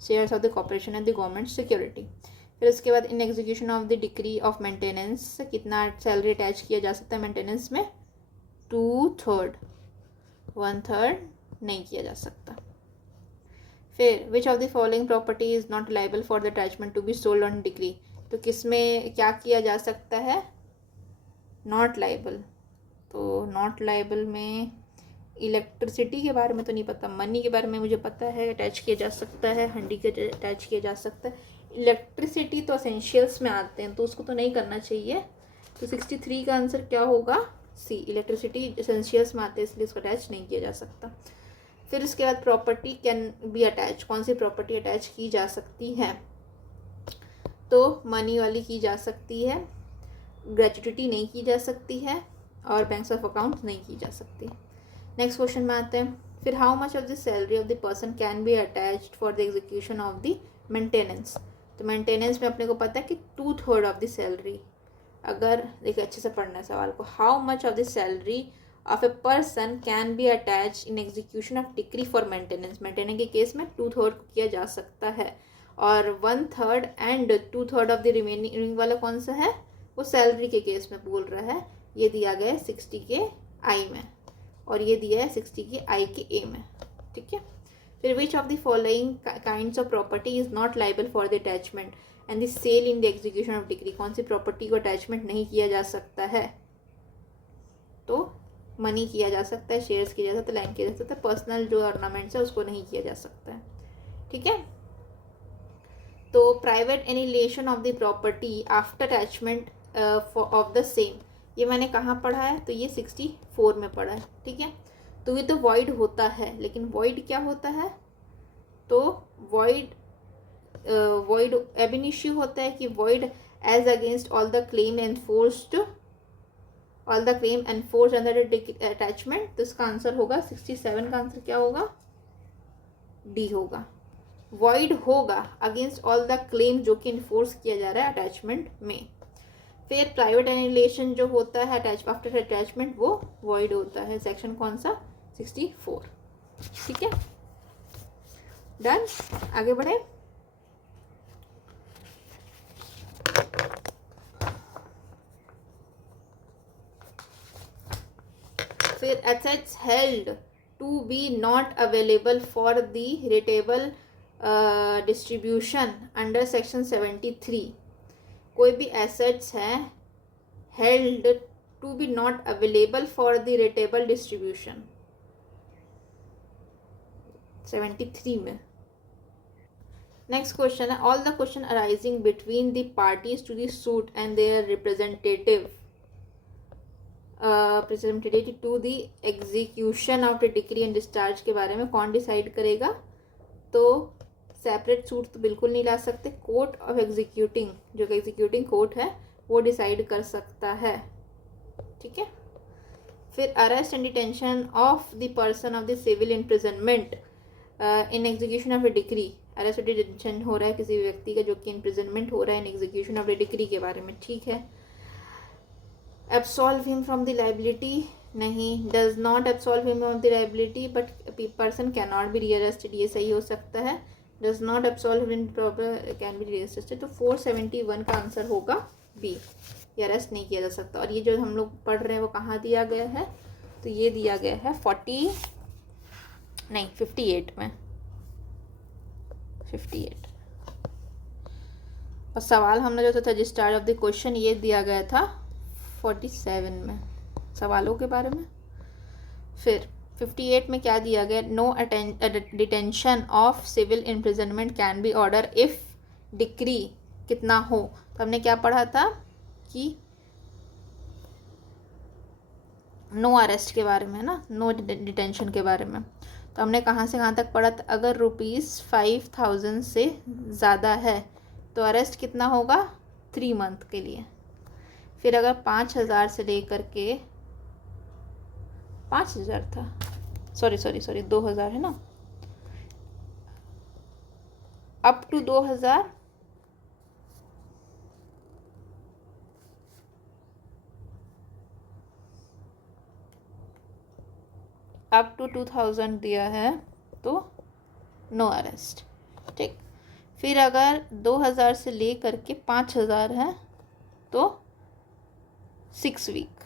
shares of the corporation and the government security. फिर उसके बाद in execution of the degree of maintenance कितना सैलरी अटैच किया जा सकता है मेंटेनेंस में, 2/3, 1/3 नहीं किया जा सकता। फिर which of the following property is not liable for the attachment to be sold on degree, तो किस में क्या किया जा सकता है, नॉट लाइबल, तो नॉट लाइबल में इलेक्ट्रिसिटी के बारे में तो नहीं पता, मनी के बारे में मुझे पता है अटैच किया जा सकता है, हंडी के अटैच किया जा सकता है। इलेक्ट्रिसिटी तो असेंशियल्स में आते हैं, तो उसको तो नहीं करना चाहिए, तो 63 का आंसर क्या होगा, सी, इलेक्ट्रिसिटी एसेंशियल्स में आते हैं, इसलिए उसको अटैच नहीं किया जा सकता। फिर उसके बाद प्रॉपर्टी कैन बी अटैच, कौन सी प्रॉपर्टी अटैच की जा सकती है, तो मनी वाली की जा सकती है, ग्रेचुइटी नहीं की जा सकती है, और बैंक्स ऑफ अकाउंट नहीं की जा सकती। नेक्स्ट क्वेश्चन में आते हैं। फिर how much of the salary of the person can be attached for the execution of the maintenance, तो मेंटेनेंस में अपने को पता है कि 2/3 ऑफ द सैलरी, अगर देखिए अच्छे से पढ़ना है सवाल को, how much of the salary of a person can be attach in execution of decree for maintenance, maintenance के केस में 2/3 किया जा सकता है, और 1/3 एंड 2/3 ऑफ द रिमेनिंग वाला कौन सा है, वो सैलरी के केस में बोल रहा है। ये दिया गया है 60 के आई में, और ये दिया है 60 के आई के ए में, ठीक है। फिर which of the following kinds of property is not liable for the attachment and the sale in the execution of degree, कौन सी प्रॉपर्टी को अटैचमेंट नहीं किया जा सकता है, तो मनी किया जा सकता है, शेयर्स किया जा सकता है, लैंड किया जा सकता है, पर्सनल जो ऑर्नामेंट्स है उसको नहीं किया जा सकता है, ठीक है। तो private annihilation of the property after attachment of the same, ये मैंने कहाँ पढ़ा है, तो ये 64 में पढ़ा है, ठीक है। तो ये तो वॉइड होता है, लेकिन वॉइड क्या होता है, तो वॉइड एब इनिशियो होता है कि void as against all the claim enforced, all the claim enforce under attachment, तो इसका आंसर होगा 67 का आंसर क्या होगा, डी होगा। वॉइड होगा अगेंस्ट ऑल द क्लेम जो कि इन्फोर्स किया जा रहा है अटैचमेंट में। फिर प्राइवेट एनिलेशन जो होता है आफ्टर अटैचमेंट, वो वॉइड होता है, सेक्शन कौन सा, 64, ठीक है, डन। आगे बढ़े। फिर assets held to be not available for the rateable distribution under section 73, कोई भी एसेट्स हैं held to be not available for the rateable distribution, 73 में। नेक्स्ट क्वेश्चन है, all the question arising between the parties to the suit and their representative to the execution of the decree and discharge के बारे में कौन decide करेगा? तो separate suit तो बिल्कुल नहीं ला सकते, कोर्ट ऑफ एग्जीक्यूटिंग, जो कि एग्जीक्यूटिंग कोर्ट है वो डिसाइड कर सकता है, ठीक है। फिर arrest and detention of the person of the civil imprisonment in execution of a decree, arrest और डिटेंशन हो रहा है किसी व्यक्ति का जो कि इम्प्रिजनमेंट हो रहा है in execution of a decree के बारे में, ठीक है। Absolve him from the liability, नहीं, does not absolve him from the liability but person can not be rearrested, ये सही हो सकता है। Does not absolve him can be rearrested, तो 471 का आंसर होगा बी, ये अरेस्ट नहीं किया जा सकता। और ये जो हम लोग पढ़ रहे हैं वो कहाँ दिया गया है? तो ये दिया गया है 58 में, 58। और सवाल हमने जो था डिस्चार्ज ऑफ द क्वेश्चन ये दिया गया था 47 में, सवालों के बारे में। फिर 58 में क्या दिया गया? No detention of civil imprisonment can be order if decree कितना हो। तो हमने क्या पढ़ा था कि नो अरेस्ट के बारे में ना, नो डिटेंशन के बारे में। तो हमने कहाँ से कहाँ तक पढ़ा था? अगर ₹5000 से ज़्यादा है तो अरेस्ट कितना होगा? 3 मंथ के लिए। फिर अगर 5000 से लेकर के 5000 था, सॉरी 2000 है ना, अप टू 2000 अप टू 2000 दिया है तो नो अरेस्ट, ठीक। फिर अगर 2000 से लेकर के 5000 है तो 6 वीक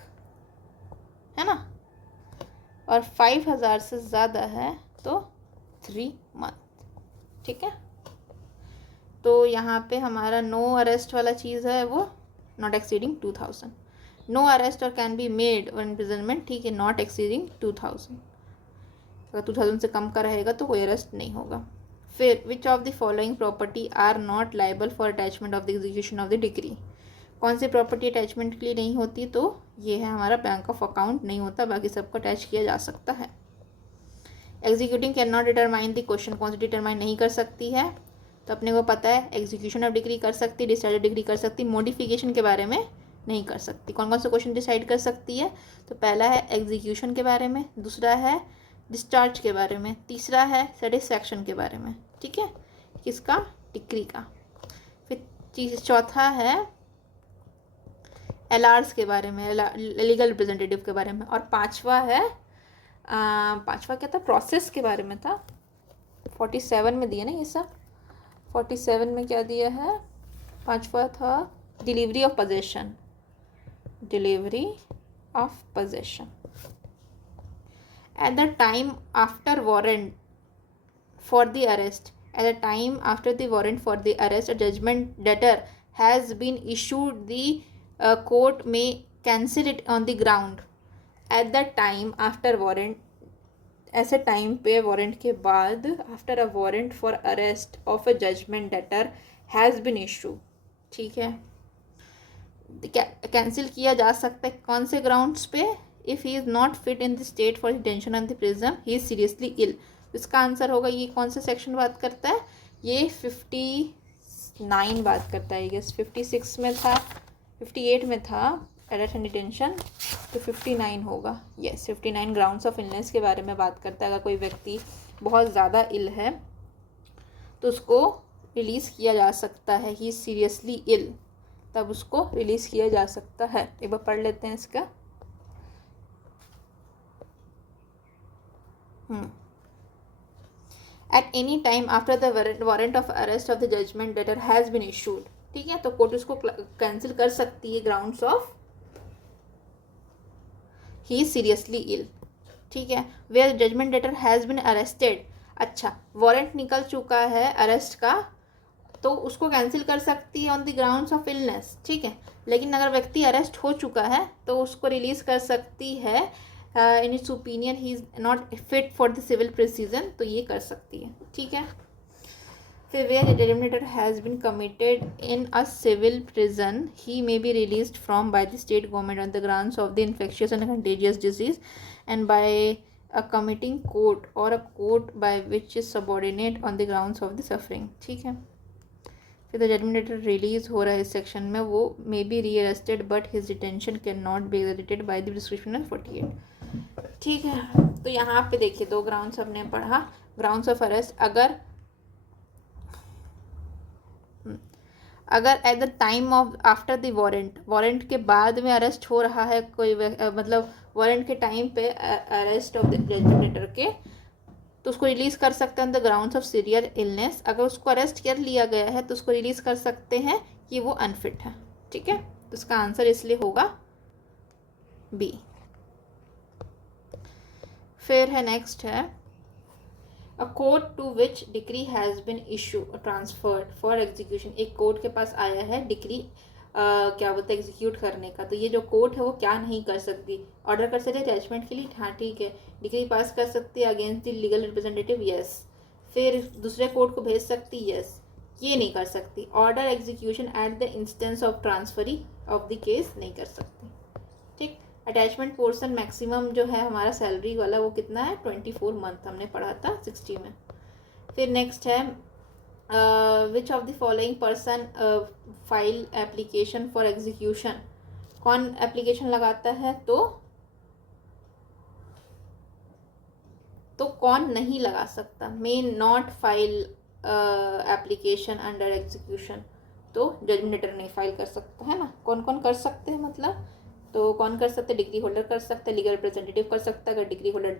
है ना, और 5000 से ज़्यादा है तो 3 मंथ, ठीक है। तो यहाँ पे हमारा नो अरेस्ट वाला चीज़ है वो नॉट एक्सीडिंग 2000, नो अरेस्ट और कैन बी मेड और इम्प्रिजनमेंट, ठीक है, नॉट एक्सीडिंग 2000। अगर 2000 से कम का रहेगा तो कोई अरेस्ट नहीं होगा। फिर which of the following property are not liable for attachment of the execution of the decree, कौन सी प्रॉपर्टी अटैचमेंट के लिए नहीं होती? तो ये है हमारा बैंक ऑफ अकाउंट नहीं होता, बाकी सबको अटैच किया जा सकता है। Executing can not determine the question, कौन सी डिटरमाइन नहीं कर सकती है? तो अपने को पता है एग्जीक्यूशन ऑफ डिग्री कर सकती, डिस्चार्ज ऑफ डिग्री कर सकती, मॉडिफिकेशन के बारे में नहीं कर सकती। कौन कौन से क्वेश्चन डिसाइड कर सकती है? तो पहला है एग्जीक्यूशन के बारे में, दूसरा है डिस्चार्ज के बारे में, तीसरा है सेटिस्फैक्शन के बारे में, ठीक है, किसका? डिक्री का। फिर चौथा है एलआर्स के बारे में, लीगल रिप्रेजेंटेटिव के बारे में, और पांचवा क्या था? प्रोसेस के बारे में था। 47 में दिया ना ये सब, 47 में क्या दिया है? पांचवा था delivery of possession, delivery of possession at the time after warrant for the arrest, at the time after the warrant for the arrest, a judgment debtor has been issued, the court may cancel it on the ground at the time after warrant, ऐसे time पे warrant के बाद, after a warrant for arrest of a judgment debtor has been issue, ठीक है, cancel किया जा सकता है कौन से ग्राउंड्स पे? If he is not fit in the state for detention on the prison, he is seriously ill. इसका आंसर होगा, ये कौन सा सेक्शन बात करता है? ये 59 बात करता है, गेस 56 में था, 58 में था अरेस्ट एंड डिटेंशन, तो 59 होगा। यस, 59 ग्राउंड्स ऑफ इलनेस के बारे में बात करता है। अगर कोई व्यक्ति बहुत ज़्यादा इल है तो उसको रिलीज़ किया जा सकता है, ही इज़ सीरियसली इल, तब उसको रिलीज़ किया जा सकता है। एक बार पढ़ लेते हैं इसका। At any time after the warrant of arrest of the judgment debtor has been issued, ठीक है, तो कोर्ट उसको कैंसिल कर सकती है grounds of he is seriously ill, ठीक है। Where judgment debtor has been arrested, अच्छा वारंट निकल चुका है अरेस्ट का तो उसको कैंसिल कर सकती है on the grounds of illness, ठीक है। लेकिन अगर व्यक्ति अरेस्ट हो चुका है तो उसको रिलीज़ कर सकती है in its opinion he is not fit for the civil prison, तो ये कर सकती है, ठीक है। फिर where a determinator has been committed in a civil prison, he may be released from by the state government on the grounds of the infectious and contagious disease and by a committing court or a court by which is subordinate on the grounds of the suffering, ठीक है। फिर the determinator release हो रहा है इस section में, वो may be री arrested but his detention can not be extended by the prescription 48, ठीक है। तो यहाँ पे देखिए दो ग्राउंड्स हमने पढ़ा। ग्राउंड्स ऑफ अरेस्ट, अगर eight the time of after the warrant के बाद में अरेस्ट हो रहा है कोई, मतलब वारंट के टाइम पे अरेस्ट ऑफ द जजमेंटेटर के, तो उसको रिलीज़ कर सकते हैं on the grounds of serious illness. अगर उसको अरेस्ट कर लिया गया है तो उसको रिलीज़ कर सकते हैं कि वो अनफिट है, ठीक है। तो इसका आंसर इसलिए होगा बी। फिर है नेक्स्ट है A court to which decree has been issued transferred for execution, एक कोर्ट के पास आया है डिक्री क्या बोलते हैं एग्जीक्यूट करने का, तो ये जो कोर्ट है वो क्या नहीं कर सकती, ऑर्डर कर सकती है अटैचमेंट के लिए, हाँ ठीक है। डिक्री पास कर सकती है against the legal representative, yes. फिर दूसरे कोर्ट को भेज सकती, यस। ये नहीं कर सकती order execution at the instance of transferee of the case, नहीं कर सकती, ठीक। अटैचमेंट पोर्शन मैक्सिमम जो है हमारा सैलरी वाला वो कितना है 24 मंथ, हमने पढ़ा था 60 में। फिर नेक्स्ट है विच of the following person file application for execution, कौन एप्लीकेशन लगाता है, तो कौन नहीं लगा सकता, may not file application under execution, तो जजमेंटेटर नहीं फाइल कर सकता है ना। कौन कौन कर सकते हैं मतलब, तो कौन कर सकते हैं, डिग्री होल्डर कर सकता है, लीगल रिप्रेजेंटेटिव कर सकता है, अगर डिग्री होल्डर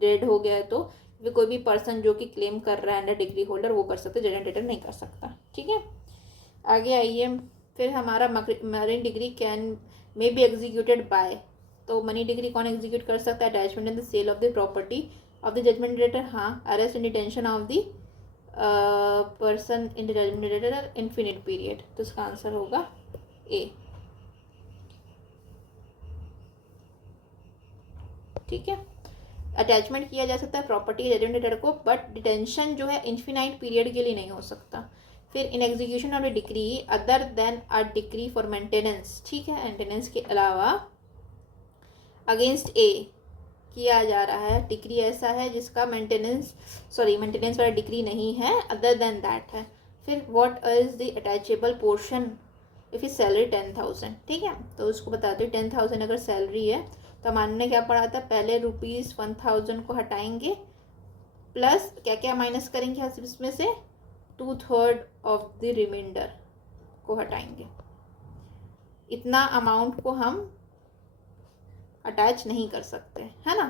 डेड हो गया है तो कोई भी पर्सन जो कि क्लेम कर रहा है अंडर डिग्री होल्डर वो कर सकते हैं, जजमेंटेटर नहीं कर सकता, ठीक है। आगे आइए, फिर हमारा मरीन decree can may be executed by, तो मनी डिग्री कौन एग्जीक्यूट कर सकता है, attachment in the sale of the property of the judgment debtor, हाँ। Arrest and detention of the person in the judgment debtor infinite period, तो इसका आंसर होगा ए, ठीक है। अटैचमेंट किया जा सकता है प्रॉपर्टी जजमेंटेटर को, बट डिटेंशन जो है इन्फिनाइट पीरियड के लिए नहीं हो सकता। फिर in execution of a decree other than a decree for maintenance, ठीक है, मेंटेनेंस के अलावा अगेंस्ट ए किया जा रहा है, डिक्री ऐसा है जिसका मेंटेनेंस वाला डिक्री नहीं है, अदर देन दैट है। फिर what is the attachable portion if is salary 10,000, ठीक है, तो उसको बताते हैं 10,000 अगर सैलरी है तो हमने क्या पढ़ा था, पहले ₹1,000 को हटाएंगे, प्लस क्या क्या माइनस करेंगे इसमें से, 2/3 ऑफ द रिमाइंडर को हटाएंगे। इतना अमाउंट को हम अटैच नहीं कर सकते, है ना।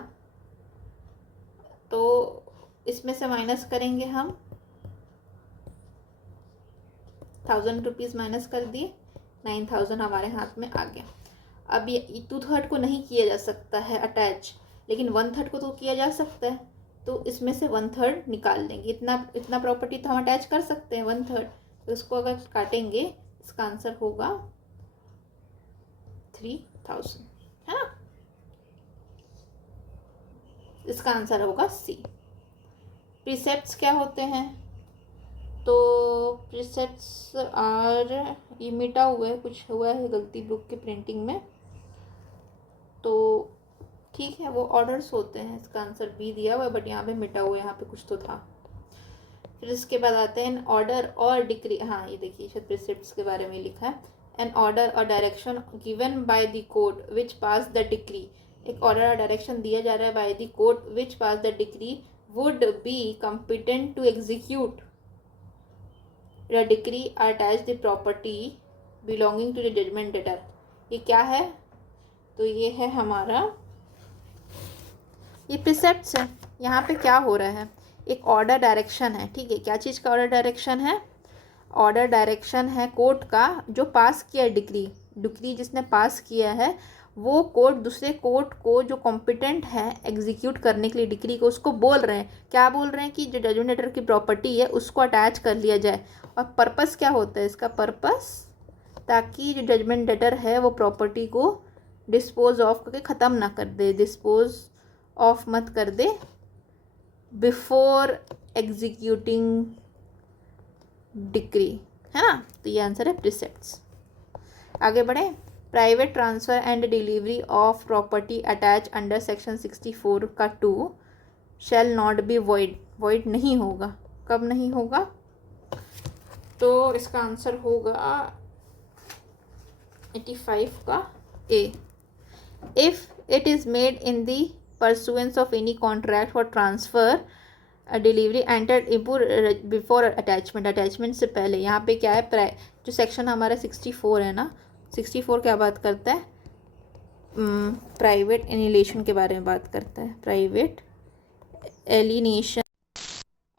तो इसमें से माइनस करेंगे हम, 1,000 रुपीज़ माइनस कर दिए, 9,000 हमारे हाथ में आ गया। अब ये 2/3 को नहीं किया जा सकता है अटैच, लेकिन 1/3 को तो किया जा सकता है, तो इसमें से 1/3 निकाल देंगे। इतना प्रॉपर्टी तो हम अटैच कर सकते हैं 1/3, तो इसको अगर काटेंगे इसका आंसर होगा 3,000, है ना। इसका आंसर होगा सी। प्रीसेप्ट्स क्या होते हैं, तो प्रीसेप्ट्स आर, ये मिटा हुआ है, कुछ हुआ है गलती बुक की प्रिंटिंग में, तो ठीक है वो ऑर्डर्स होते हैं, इसका आंसर बी दिया हुआ है बट यहाँ पे मिटा हुआ है, यहाँ पे कुछ तो था। फिर इसके बाद आते हैं ऑर्डर और डिक्री, हाँ ये देखिए शायद प्रिसेप्ट्स के बारे में लिखा है, एन ऑर्डर और direction given by the court which pass the decree, एक ऑर्डर और डायरेक्शन दिया जा रहा है by the court which pass the decree would be competent to execute the decree attach the property belonging to the judgment debtor. ये क्या है, तो ये है हमारा, ये प्रिसेप्ट्स है। यहाँ पे क्या हो रहा है, एक ऑर्डर डायरेक्शन है, ठीक है, क्या चीज़ का ऑर्डर डायरेक्शन है, ऑर्डर डायरेक्शन है कोर्ट का जो पास किया है डिक्री जिसने पास किया है, वो कोर्ट दूसरे कोर्ट को जो कॉम्पिटेंट है एग्जीक्यूट करने के लिए डिक्री को, उसको बोल रहे हैं, क्या बोल रहे हैं कि जो जजमेंटेटर की प्रॉपर्टी है उसको अटैच कर लिया जाए। और पर्पस क्या होता है इसका, पर्पस ताकि जो जजमेंटेटर है वो प्रॉपर्टी को डिस्पोज ऑफ करके ख़त्म ना कर दे, डिस्पोज ऑफ मत कर दे बिफोर एग्जीक्यूटिंग डिक्री, है ना। तो ये आंसर है प्रिसेप्ट्स। आगे बढ़े। Private transfer and delivery of property attach under section 64 का 2 शैल नॉट बी वॉइड, वॉइड नहीं होगा। कब नहीं होगा? तो इसका आंसर होगा 85 का A. If it is made in the pursuance of any contract for transfer delivery entered before attachment, attachment से पहले। यहाँ पे क्या है, जो सेक्शन हमारा 64 है ना, 64 क्या बात करता है? प्राइवेट एलिनेशन के बारे में बात करता है। Private alienation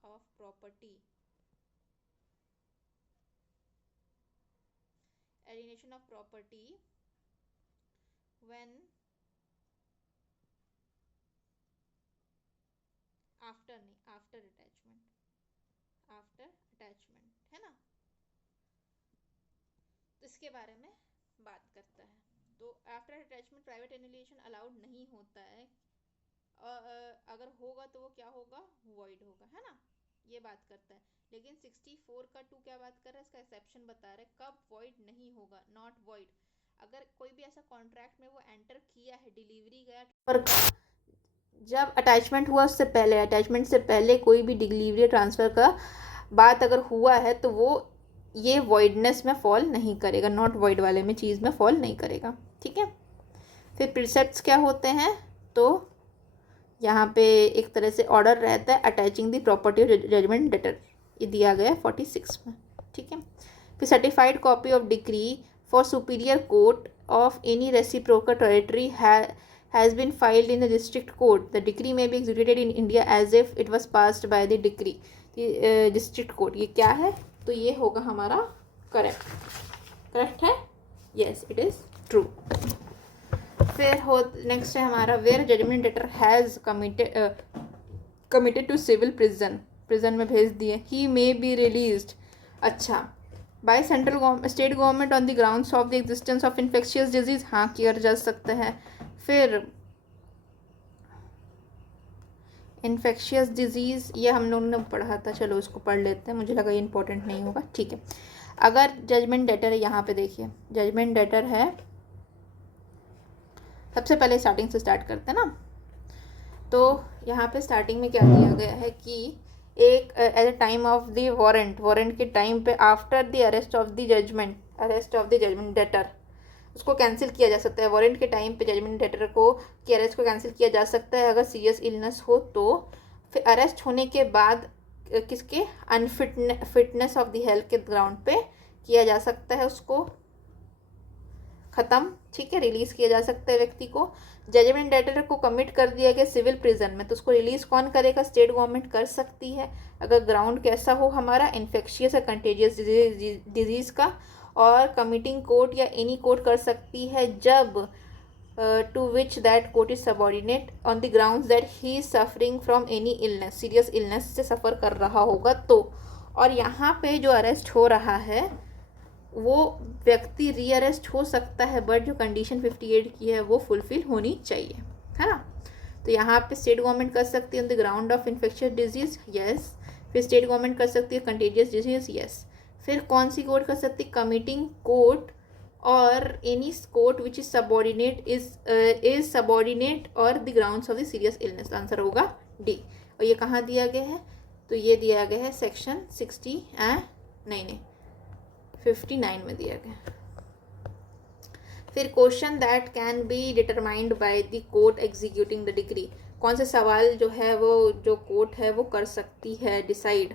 of property, alienation of property when after, नहीं आफ्टर अटैचमेंट, आफ्टर अटैचमेंट, है ना। तो इसके बारे में बात करता है। तो after attachment private annihilation allowed नहीं होता है, और अगर होगा तो वो क्या होगा? वॉइड होगा, है ना। ये बात करता है। लेकिन 64 का 2 क्या बात कर रहा है? इसका एक्सेप्शन बता रहा है कब वॉइड नहीं होगा, नॉट वॉइड। अगर कोई भी ऐसा कॉन्ट्रैक्ट में वो एंटर किया है, डिलीवरी गया पर जब अटैचमेंट हुआ उससे पहले, अटैचमेंट से पहले कोई भी डिलीवरी ट्रांसफ़र का बात अगर हुआ है तो वो ये वॉइडनेस में फॉल नहीं करेगा, नॉट वॉइड वाले में चीज़ में फॉल नहीं करेगा, ठीक है। फिर प्रिसेप्ट्स क्या होते हैं? तो यहाँ पे एक तरह से ऑर्डर रहता है attaching the property of judgment debtor, ये दिया गया है 46 में, ठीक है। फिर certified copy of decree for superior court of any reciprocal territory has been filed in the district court. The decree may be executed in India as if it was passed by the decree. District court, ये क्या है? तो ये होगा हमारा correct, correct है, yes it is true. फिर हो नेक्स्ट है हमारा where judgment debtor has committed to civil prison, prison में भेज दिए, ही मे बी रिलीज्ड, अच्छा, by central state government on the grounds of the existence of infectious disease, हाँ किया जा सकता है। फिर इन्फेक्शियस डिजीज़ ये हम लोगों ने पढ़ा था, चलो इसको पढ़ लेते हैं, मुझे लगा ये इंपॉर्टेंट नहीं होगा, ठीक है। अगर जजमेंट डेटर है, यहाँ पे देखिए जजमेंट डेटर है, सबसे पहले स्टार्टिंग से स्टार्ट करते हैं ना। तो यहाँ पे स्टार्टिंग में क्या दिया गया है कि एक at the time of the warrant, warrant के टाइम पे after the arrest of the judgment, arrest of the judgment debtor, उसको कैंसिल किया जा सकता है। वारंट के टाइम पे जजमेंट डेटर को कि अरेस्ट को कैंसिल किया जा सकता है अगर सीरियस इलनेस हो तो। फिर अरेस्ट होने के बाद किसके फिटनेस ऑफ द हेल्थ के ग्राउंड पे किया जा सकता है, उसको ख़त्म, ठीक है, रिलीज़ किया जा सकता है व्यक्ति को। जजमेंट डेटर को कमिट कर दिया गया सिविल प्रिजन में, तो उसको रिलीज़ कौन करेगा? स्टेट गवर्नमेंट कर सकती है, अगर ग्राउंड कैसा हो हमारा इन्फेक्शियस या कंटेजियस डिजीज़ का। और कमिटिंग कोर्ट या एनी कोर्ट कर सकती है जब to which that court is subordinate on the grounds that he is suffering from any illness, serious illness से सफ़र कर रहा होगा तो। और यहाँ पे जो अरेस्ट हो रहा है वो व्यक्ति रीअरेस्ट हो सकता है, बट जो कंडीशन 58 की है वो फुलफिल होनी चाहिए, है ना। तो यहाँ पे स्टेट गवर्नमेंट कर सकती है on the ground of infectious disease, yes. फिर स्टेट गवर्नमेंट कर सकती है कंटेजियस डिजीज़, यस। फिर कौन सी कोर्ट कर सकती है? कमिटिंग कोर्ट और any court which is subordinate is subordinate और the grounds of the serious illness, answer होगा डी। और ये कहाँ दिया गया है? तो ये दिया गया है सेक्शन 59 में दिया गया। फिर question that can be determined by the court executing the decree, कौन से सवाल जो है वो जो कोर्ट है वो कर सकती है डिसाइड?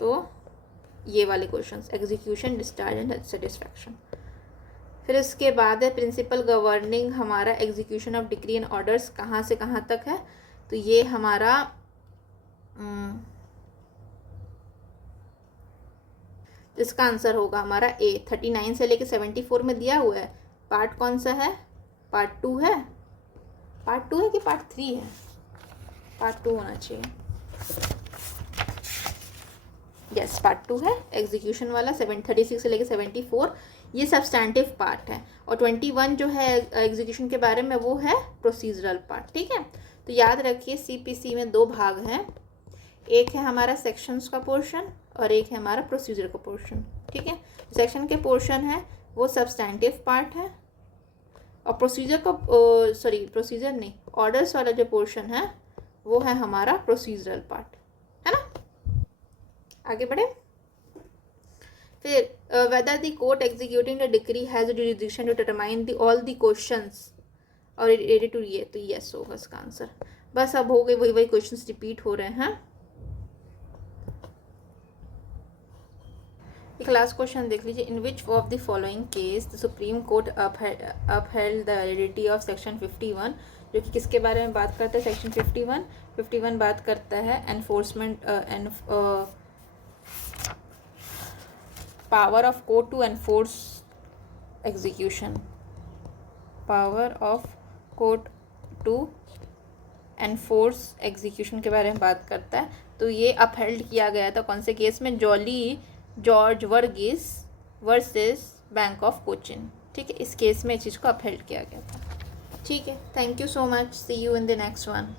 तो ये वाले questions, execution, discharge and satisfaction. फिर इसके बाद है प्रिंसिपल गवर्निंग हमारा execution of decree and orders, कहाँ से कहाँ तक है? तो ये हमारा इसका आंसर होगा हमारा ए, 39 से लेके 74 में दिया हुआ है। पार्ट कौन सा है? पार्ट 2 है, पार्ट 2 है कि पार्ट 3 है? पार्ट 2 होना चाहिए, यस पार्ट 2 है एग्जीक्यूशन वाला। 36 से लेके 74 ये सब्सटैंटिव पार्ट है, और 21 जो है एग्जीक्यूशन के बारे में वो है प्रोसीजरल पार्ट, ठीक है। तो याद रखिए सीपीसी में दो भाग हैं, एक है हमारा सेक्शंस का पोर्शन और एक है हमारा प्रोसीजर का पोर्शन, ठीक है। सेक्शन के पोर्शन है वो सब्सटैंटिव पार्ट है, और प्रोसीजर का प्रोसीजर नहीं, ऑर्डर्स वाला जो पोर्शन है वो है हमारा प्रोसीजरल पार्ट, है ना। आगे बढ़े। फिर whether the court executing the decree has jurisdiction to determine the all the questions और रिलेटेड टू ये, तो यस होगा इसका आंसर। बस अब हो गए, वही क्वेश्चंस रिपीट हो रहे हैं। एक लास्ट क्वेश्चन देख लीजिए, in which of the following case the supreme court upheld the validity of section 51, जो कि किसके बारे में बात करता है, सेक्शन 51 बात करता है enforcement power of court to enforce execution, power of court to enforce execution के बारे में बात करता है। तो ये अपहेल्ड किया गया था कौन से केस में, George Varghese versus bank of Cochin, ठीक है। इस केस में इस चीज़ को अपहेल्ड किया गया था, ठीक है। Thank you so much, see you in the next one.